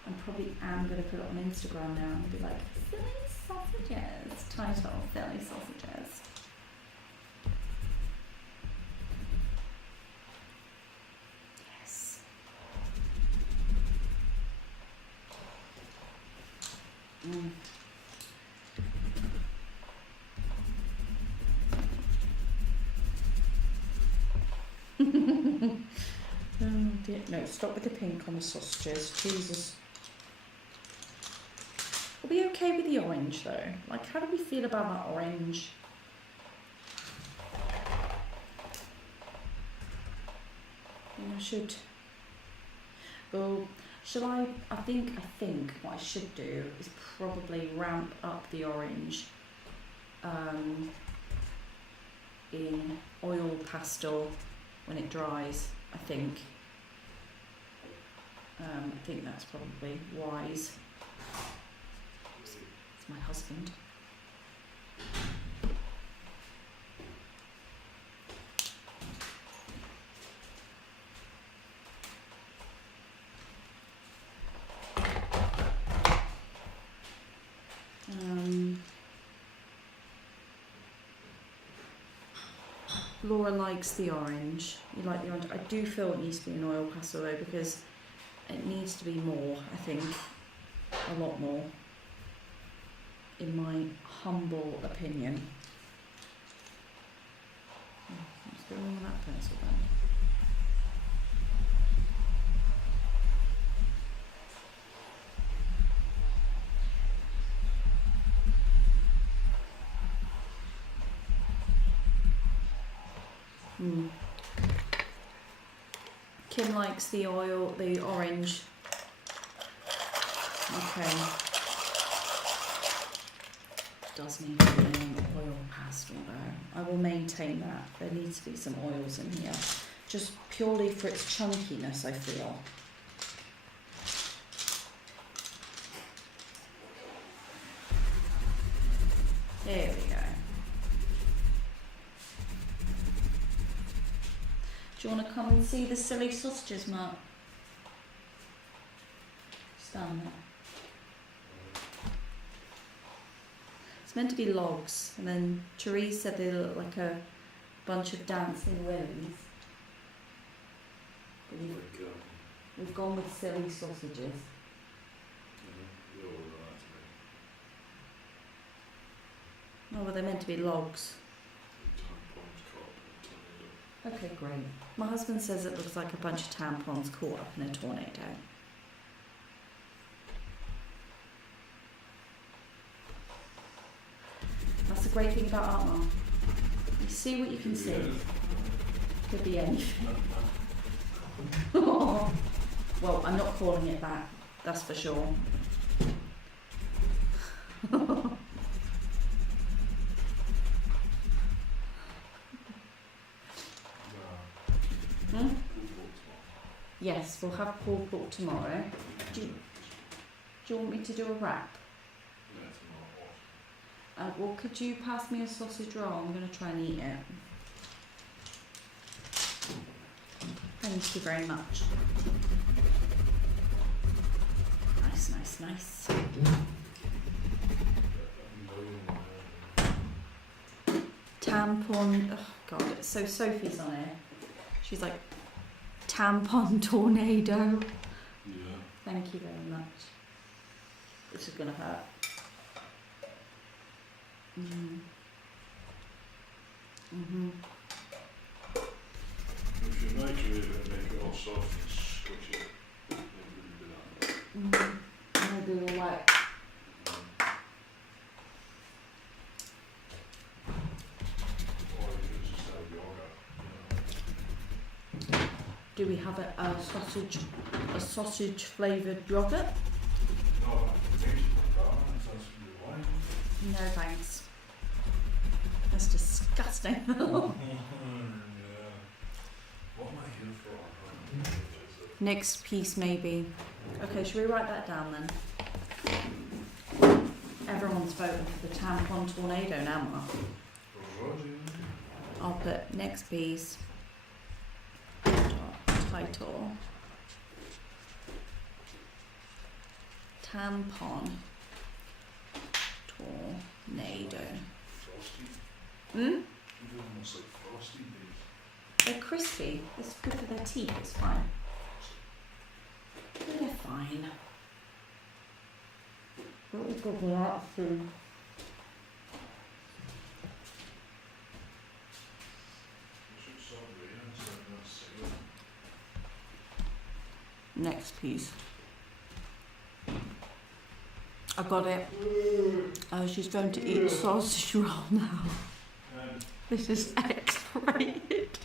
I probably am going to put it on Instagram now and be like, silly sausages. Title, silly sausages. Yes. Oh dear. No, stop with the pink on the sausages. Jesus. Are we okay with the orange though? Like, how do we feel about that orange? I should. Well, shall I think what I should do is probably ramp up the orange in oil pastel when it dries, I think. I think that's probably wise. It's my husband. Laura likes the orange. You like the orange? I do feel it needs to be an oil pastel though, because it needs to be more, I think, a lot more, in my humble opinion. What's going on with that pencil then? Kim likes the orange. Okay. Does need to be an oil pastel though. I will maintain that. There needs to be some oils in here. Just purely for its chunkiness, I feel. There we go. Do you want to come and see the silly sausages, Mark? Stand there. It's meant to be logs, and then Therese said they look like a bunch of dancing willies. We've gone with silly sausages. Oh, well, they're meant to be logs. Okay, great. My husband says it looks like a bunch of tampons caught up in a tornado. That's the great thing about art, Mom. You see what you can see. Could be anything. Well, I'm not calling it that, that's for sure. Yes, we'll have pulled pork tomorrow. Do you want me to do a wrap? Well, could you pass me a sausage roll? I'm going to try and eat it. Thank you very much. Nice, nice, nice. Tampon. Oh God, so Sophie's on here. She's like, tampon tornado. Yeah. Thank you very much. This is gonna hurt. If you microwave it and make it all soft and squish it, then it wouldn't be that. I'm gonna do a wet. Or you could just have yogurt. Do we have a sausage flavoured yogurt? No, I think you put that on if that's what you want. No thanks. That's disgusting. Yeah. What am I here for? Next piece maybe. Okay, should we write that down then? Everyone's voting for the tampon tornado now, Mark. I'll put next piece. Title. Tampon tornado. Frosty. Hmm? You do almost like frosty days. They're crispy. It's good for their teeth. It's fine. They're fine. What we've got a lot of food. You should stop reading, it's like that's next piece. I got it. She's going to eat sausage roll now. This is X-rated.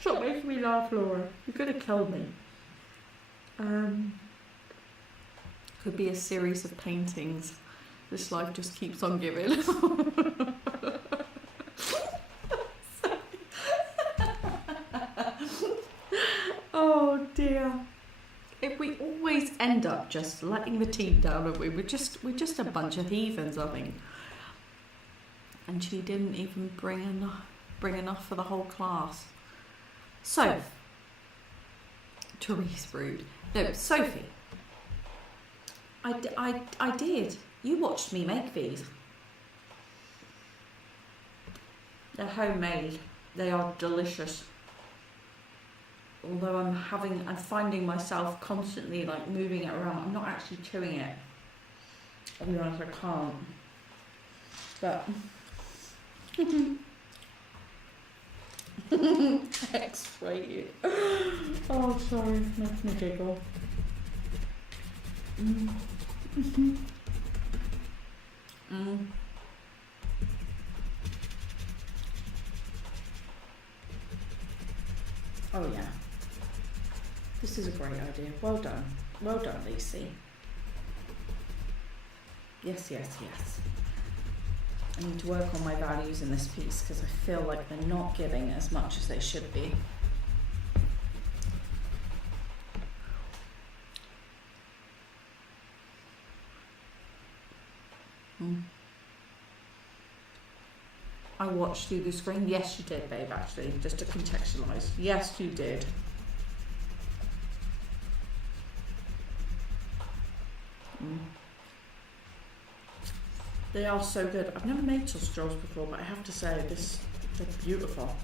Stop making me laugh, Laura. You're gonna kill me. Could be a series of paintings. This life just keeps on giving. Oh dear. If we always end up just letting the team down, and we're just a bunch of heathens, I think. And she didn't even bring enough for the whole class. So, Therese Brood. No, Sophie. I did. You watched me make these. They're homemade. They are delicious. Although I'm finding myself constantly like moving it around. I'm not actually chewing it. I'll be honest, I can't. But X-rated. Oh, sorry, makes me giggle. Oh yeah. This is a great idea. Well done. Well done, Lucy. Yes, yes, yes. I need to work on my values in this piece because I feel like they're not giving as much as they should be. I watched through the screen. Yes, you did, babe, actually, just to contextualise. Yes, you did. They are so good. I've never made sausage rolls before, but I have to say, they're beautiful.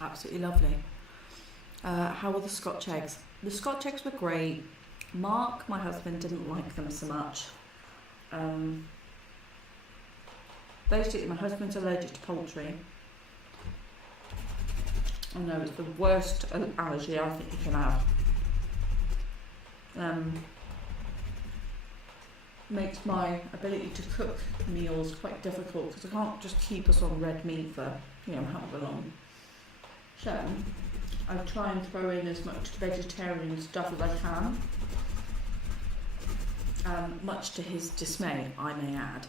Absolutely lovely. How were the Scotch eggs? The Scotch eggs were great. Mark, my husband, didn't like them so much. Basically, my husband's allergic to poultry. I know, it's the worst allergy I think you can have. Makes my ability to cook meals quite difficult because I can't just keep us on red meat for, however long. So, I try and throw in as much vegetarian stuff as I can. Much to his dismay, I may add.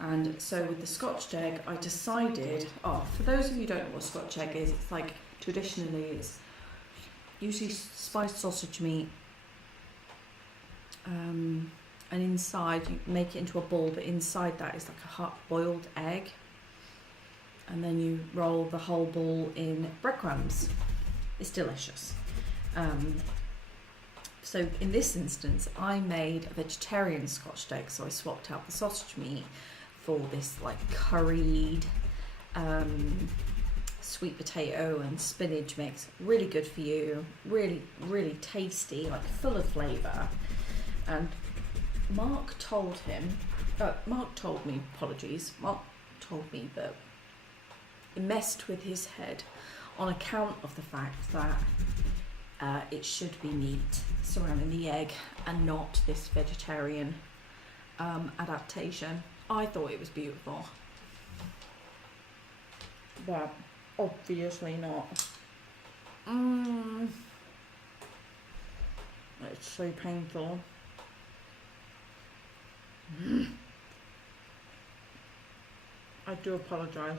And so with the Scotch egg, I decided, for those of you who don't know what Scotch egg is, it's like, traditionally, it's usually spiced sausage meat, and inside, you make it into a ball, but inside that is like a hard-boiled egg, and then you roll the whole ball in breadcrumbs. It's delicious. So in this instance, I made a vegetarian Scotch egg, so I swapped out the sausage meat for this like curried sweet potato and spinach mix. Really good for you, really, really tasty, like full of flavour. And Mark told me that it messed with his head on account of the fact that it should be meat surrounding the egg and not this vegetarian adaptation. I thought it was beautiful, but obviously not. It's so painful. I do apologise.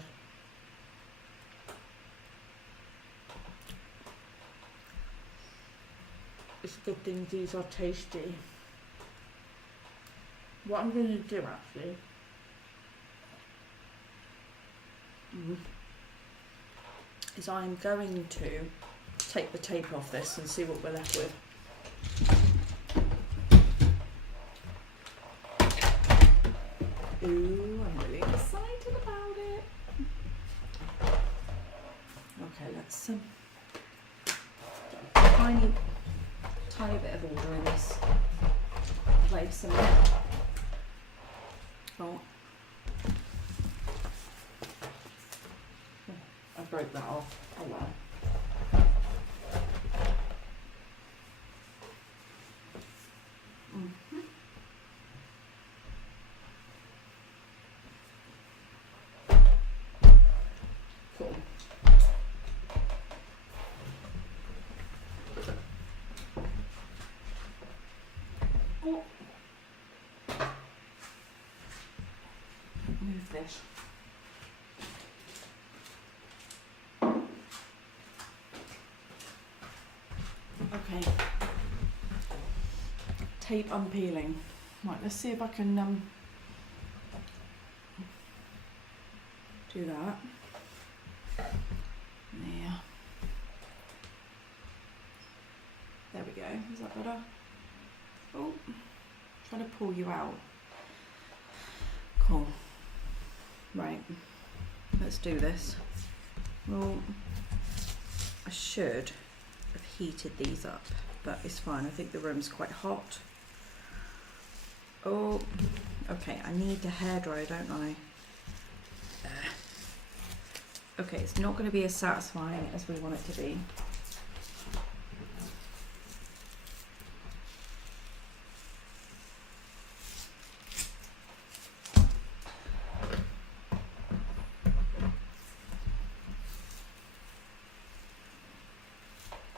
It's a good thing these are tasty. What I'm going to do actually is I'm going to take the tape off this and see what we're left with. Ooh, I'm really excited about it. Okay, let's tiny bit of order in this place, and Cool. I broke that off. Oh well. Cool. Oh. Move this. Okay. Tape unpeeling. Right, let's see if I can do that. Yeah. There we go. Is that better? Oh, trying to pull you out. Cool. Right. Let's do this. Well, I should have heated these up, but it's fine. I think the room's quite hot. Oh, okay. I need the hairdryer, don't I? Okay, it's not going to be as satisfying as we want it to be.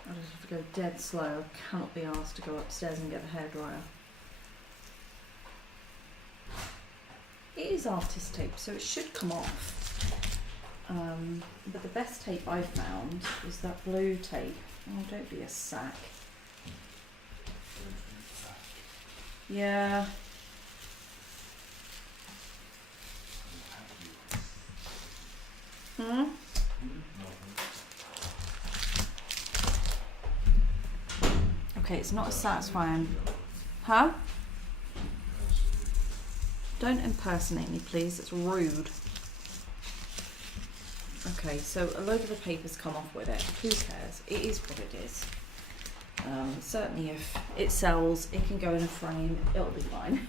I just have to go dead slow. I cannot be asked to go upstairs and get the hairdryer. It is artist tape, so it should come off. But the best tape I've found is that blue tape. Oh, don't be a sack. Yeah. Hmm? Okay, it's not as satisfying. Huh? Don't impersonate me, please. It's rude. Okay, so a load of the paper's come off with it. Who cares? It is what it is. Certainly if it sells, it can go in a frame. It'll be fine.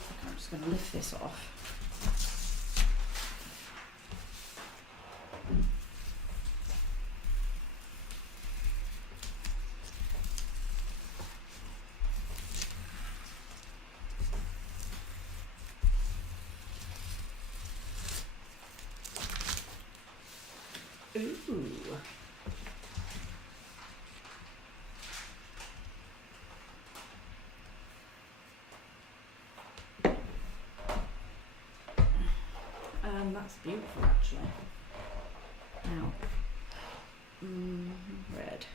Okay, I'm just going to lift this off. Ooh. That's beautiful actually. Now, red.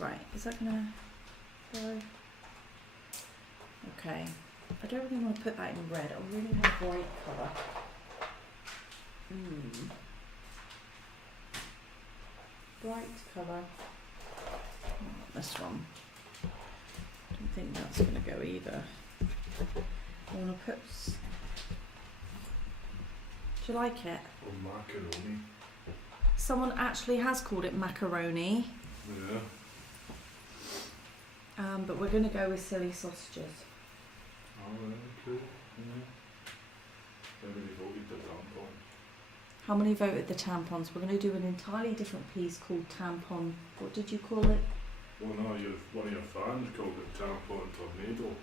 Right, is that gonna go? Okay, I don't really want to put that in red. I really want a bright colour. Bright colour. This one. I don't think that's gonna go either. I want to put. Do you like it? Or macaroni. Someone actually has called it macaroni. Yeah. But we're going to go with silly sausages. Oh, yeah, cool. Yeah. Everybody voted the tampon. How many voted the tampons? We're going to do an entirely different piece called tampon. What did you call it? Well, no, one of your fans called it tampon tornado.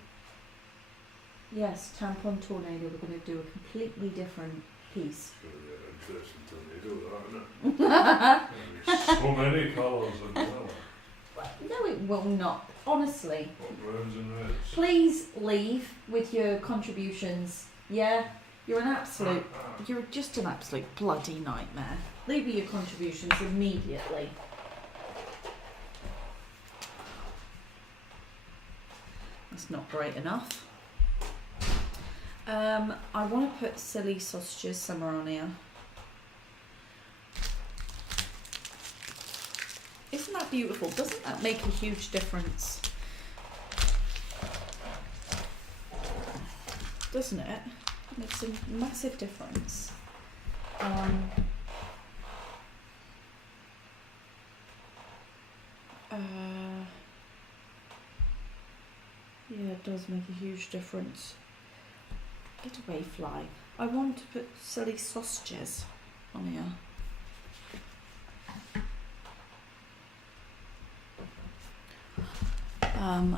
Yes, tampon tornado. We're going to do a completely different piece. It's going to be an interesting tornado, that, isn't it? So many colours and well. No, it will not. Honestly. What, browns and reds? Please leave with your contributions. Yeah? You're you're just an absolute bloody nightmare. Leave with your contributions immediately. That's not great enough. I want to put silly sausages somewhere on here. Isn't that beautiful? Doesn't that make a huge difference? Doesn't it? It makes a massive difference. Yeah, it does make a huge difference. Get away, fly. I want to put silly sausages on here.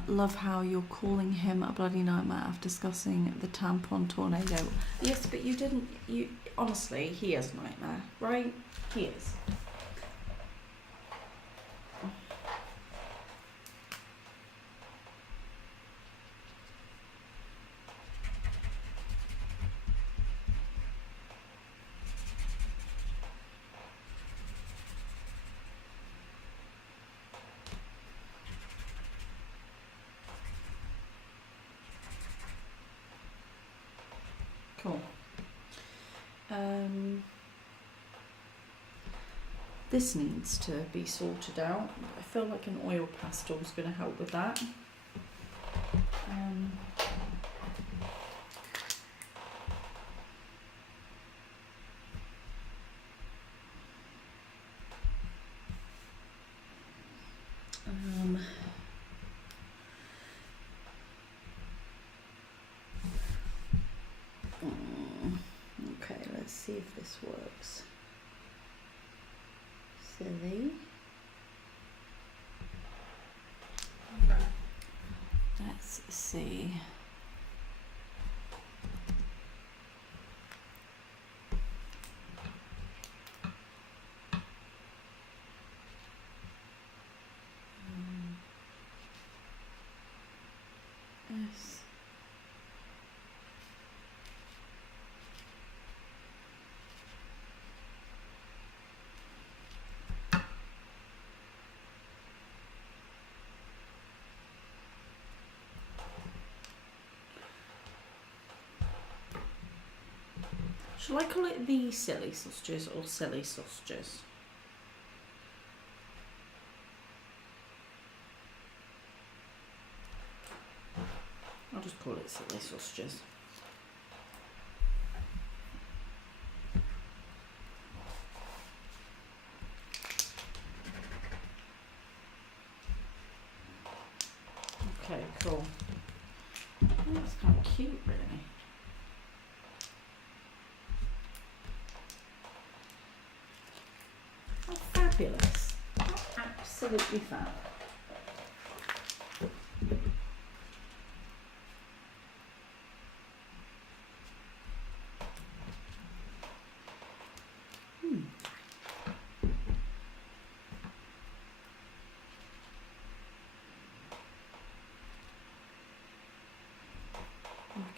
Love how you're calling him a bloody nightmare after discussing the tampon tornado. Yes, but you didn't. You honestly, he is a nightmare, right? He is. Cool. This needs to be sorted out. I feel like an oil pastel is going to help with that. Okay, let's see if this works. Silly. Let's see. Yes. Shall I call it the silly sausages or silly sausages? I'll just call it silly sausages. Okay, cool. Oh, that's kind of cute, really. Oh, fabulous. Oh, absolutely fab.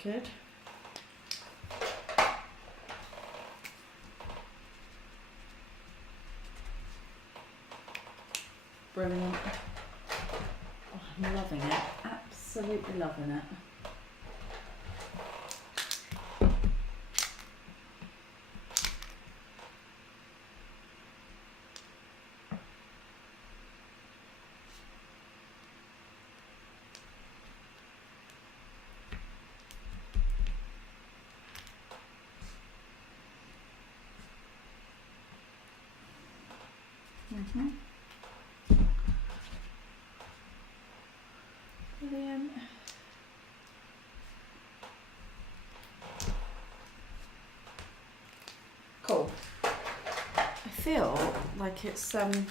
Good. Brilliant. Oh, I'm loving it. Absolutely loving it. Brilliant. Cool. I feel like it's yeah.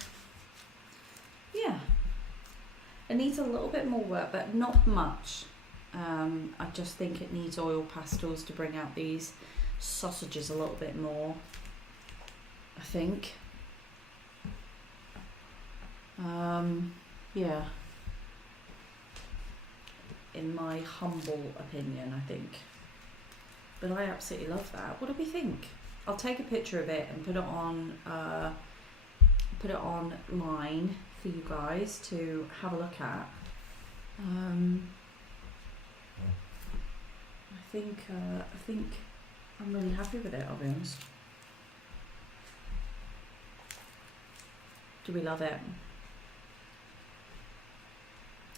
It needs a little bit more work, but not much. I just think it needs oil pastels to bring out these sausages a little bit more, I think. Yeah. In my humble opinion, I think. But I absolutely love that. What do we think? I'll take a picture of it and put it online for you guys to have a look at. I think I'm really happy with it, I'll be honest. Do we love it?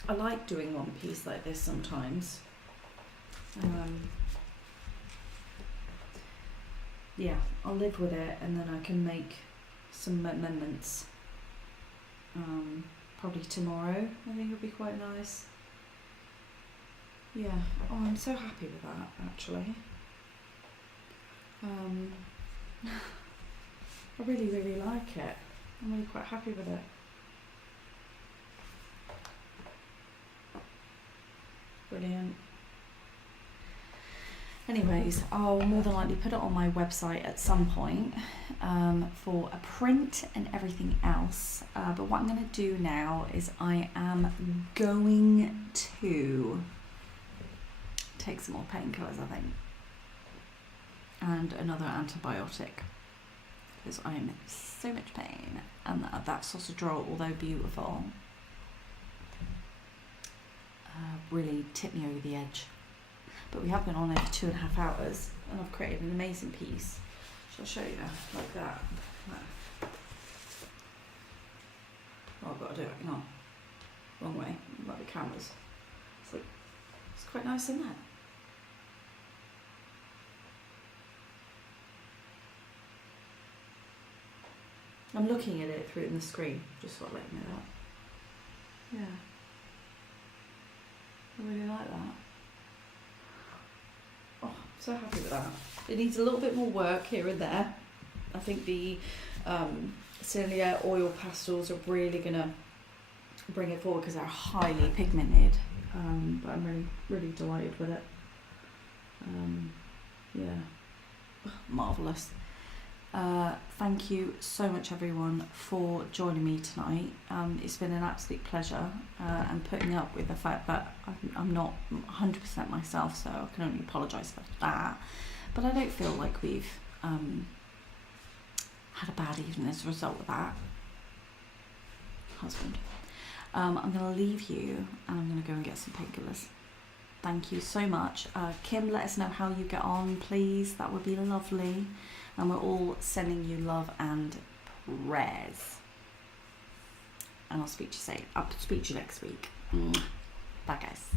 I like doing one piece like this sometimes. Yeah, I'll live with it, and then I can make some amendments. Probably tomorrow. I think it'll be quite nice. Yeah. Oh, I'm so happy with that, actually. I really, really like it. I'm really quite happy with it. Brilliant. Anyways, I'll more than likely put it on my website at some point for a print and everything else. But what I'm going to do now is I am going to take some more painkillers, I think, and another antibiotic, because I'm in so much pain. And that sausage roll, although beautiful, really tipped me over the edge. But we have been on there for 2.5 hours, and I've created an amazing piece. Shall I show you? Like that. Oh, I've got to do it. Hang on. Wrong way. Like the cameras. It's quite nice, isn't it? I'm looking at it through in the screen, just sort of letting it out. Yeah. I really like that. Oh, I'm so happy with that. It needs a little bit more work here and there. I think the Cilia oil pastels are really going to bring it forward because they're highly pigmented. But I'm really, really delighted with it. Yeah, marvellous. Thank you so much, everyone, for joining me tonight. It's been an absolute pleasure, and putting up with the fact that I'm not 100% myself, so I can only apologise for that. But I don't feel like we've had a bad evening as a result of that. Husband. I'm going to leave you, and I'm going to go and get some painkillers. Thank you so much. Kim, let us know how you get on, please. That would be lovely. And we're all sending you love and prayers. And I'll speak to you next week. Bye, guys.